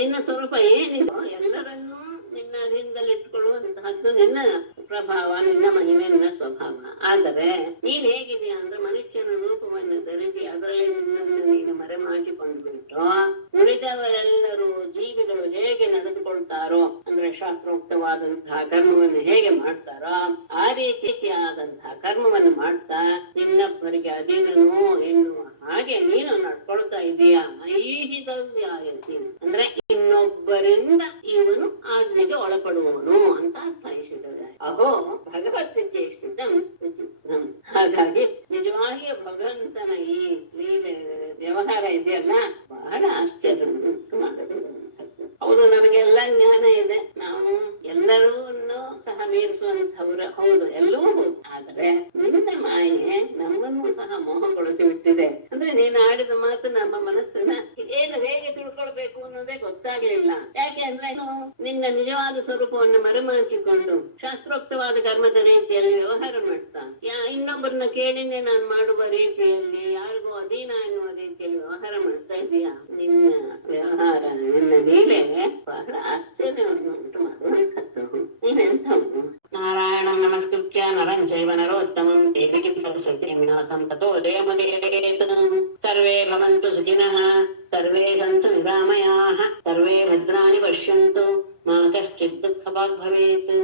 ನಿನ್ನ ಸ್ವರೂಪ ಏನಿದೋ ಎಲ್ಲರನ್ನೂ ನಿನ್ನ ಅಧೀನದಲ್ಲಿಟ್ಟುಕೊಳ್ಳುವಂತಹದ್ದು ನಿನ್ನ ಪ್ರಭಾವ, ನಿನ್ನ ಮಹಿಮೆ, ನಿನ್ನ ಸ್ವಭಾವ. ಆದರೆ ನೀನ್ ಹೇಗಿದೆಯಾ ಅಂದ್ರೆ ಮನುಷ್ಯನ ರೂಪವನ್ನು ಧರಿಸಿ ಅದರಲ್ಲಿ ನಿನ್ನನ್ನು ನೀನು ಮರೆಮಾಚಿಕೊಂಡು ಬಿಟ್ಟು ಉಳಿದವರೆಲ್ಲರೂ ಜೀವಿಗಳು ಹೇಗೆ ನಡೆದುಕೊಳ್ತಾರೋ ಅಂದ್ರೆ ಶಾಸ್ತ್ರೋಕ್ತವಾದಂತಹ ಕರ್ಮವನ್ನು ಹೇಗೆ ಮಾಡ್ತಾರೋ ಆ ರೀತಿಯಾದಂತಹ ಕರ್ಮವನ್ನು ಮಾಡ್ತಾ ಇನ್ನೊಬ್ಬರಿಗೆ ಅಧೀನನೋ ಎನ್ನುವ ಹಾಗೆ ನೀನು ನಡ್ಕೊಳ್ತಾ ಇದೀಯಾ. ಈಶಿತವ್ಯಾಯತಿ ಅಂದ್ರೆ ಇನ್ನೊಬ್ಬರಿಂದ ಇವನು ಆಜ್ಞೆಗೆ ಒಳಪಡುವವನು ಅಂತ ಅರ್ಥೈಸಿದ್ದಾರೆ. ಅಹೋ ಭಗವತ್ ಚೇಷ್ಟಿತಂ ವಿಚಿತ್ರಂ. ಹಾಗಾಗಿ ನಿಜವಾಗಿಯೂ ಭಗವಂತನ ಈ ಲೀಲೆ ವ್ಯವಹಾರ ಇದೆಯಲ್ಲ, ಬಹಳ ಆಶ್ಚರ್ಯವನ್ನು ಉಂಟು ಮಾಡದು. ಹೌದು, ನಮಗೆಲ್ಲ ಜ್ಞಾನ ಇದೆ, ನಾವು ಎಲ್ಲರನ್ನೂ ಸಹ ಮೀರಿಸುವಂತವ್ರು ಹೌದು, ಎಲ್ಲವೂ ಹೌದು. ಆದರೆ ನಿನ್ನ ಮಾಯೆ ನಮ್ಮನ್ನು ಸಹ ಮೋಹಗೊಳಿಸಿ ಬಿಟ್ಟಿದೆ. ಅಂದ್ರೆ ನೀನು ಆಡಿದ ಮಾತು ನಮ್ಮ ಮನಸ್ಸನ್ನ ಏನು ಹೇಗೆ ತಿಳ್ಕೊಳ್ಬೇಕು ಅನ್ನೋದೇ ಗೊತ್ತಾಗ್ಲಿಲ್ಲ. ಯಾಕೆ ಅಂದ್ರೆ ನಿನ್ನ ನಿಜವಾದ ಸ್ವರೂಪವನ್ನು ಮರೆಮಾಚಿಕೊಂಡು ಶಾಸ್ತ್ರೋಕ್ತವಾದ ಕರ್ಮದ ರೀತಿಯಲ್ಲಿ ವ್ಯವಹಾರ ಮಾಡ್ತಾ, ಇನ್ನೊಬ್ಬರನ್ನ ಕೇಳಿನೇ ನಾನು ಮಾಡುವ ರೀತಿಯಲ್ಲಿ, ಯಾರಿಗೂ ಅಧೀನ ಎನ್ನುವ ರೀತಿಯಲ್ಲಿ ವ್ಯವಹಾರ ಮಾಡ್ತಾ ಇದೀಯಾ. ನಿನ್ನ ವ್ಯವಹಾರ, ನಿನ್ನ ಲೀಲೆ ಬಹಳ ಆಶ್ಚರ್ಯವನ್ನು ಉಂಟು ಮಾಡುವಂಥದ್ದು. ನೀನೆಂಥವನು? ನಾರಾಯಣ ನಮಸ್ಕೃತ್ಯ ನರಂ ಚೈವ ನರೋತ್ತಮಂ ದೇವೀಂ ಸರಸ್ವತೀಂ ವ್ಯಾಸಂ ತತೋ ಜಯಮುದೀರಯೇತ್. ಸರ್ವೇ ಭವಂತು ಸುಖಿನಃ, ಸರ್ವೇ ಸಂತು ನಿರಾಮಯಾಃ, ಸರ್ವೇ ಭದ್ರಾಣಿ ಪಶ್ಯಂತು, ಮಾ ಕಶ್ಚಿತ್ ದುಃಖಭಾಗ್ ಭವೇತ್.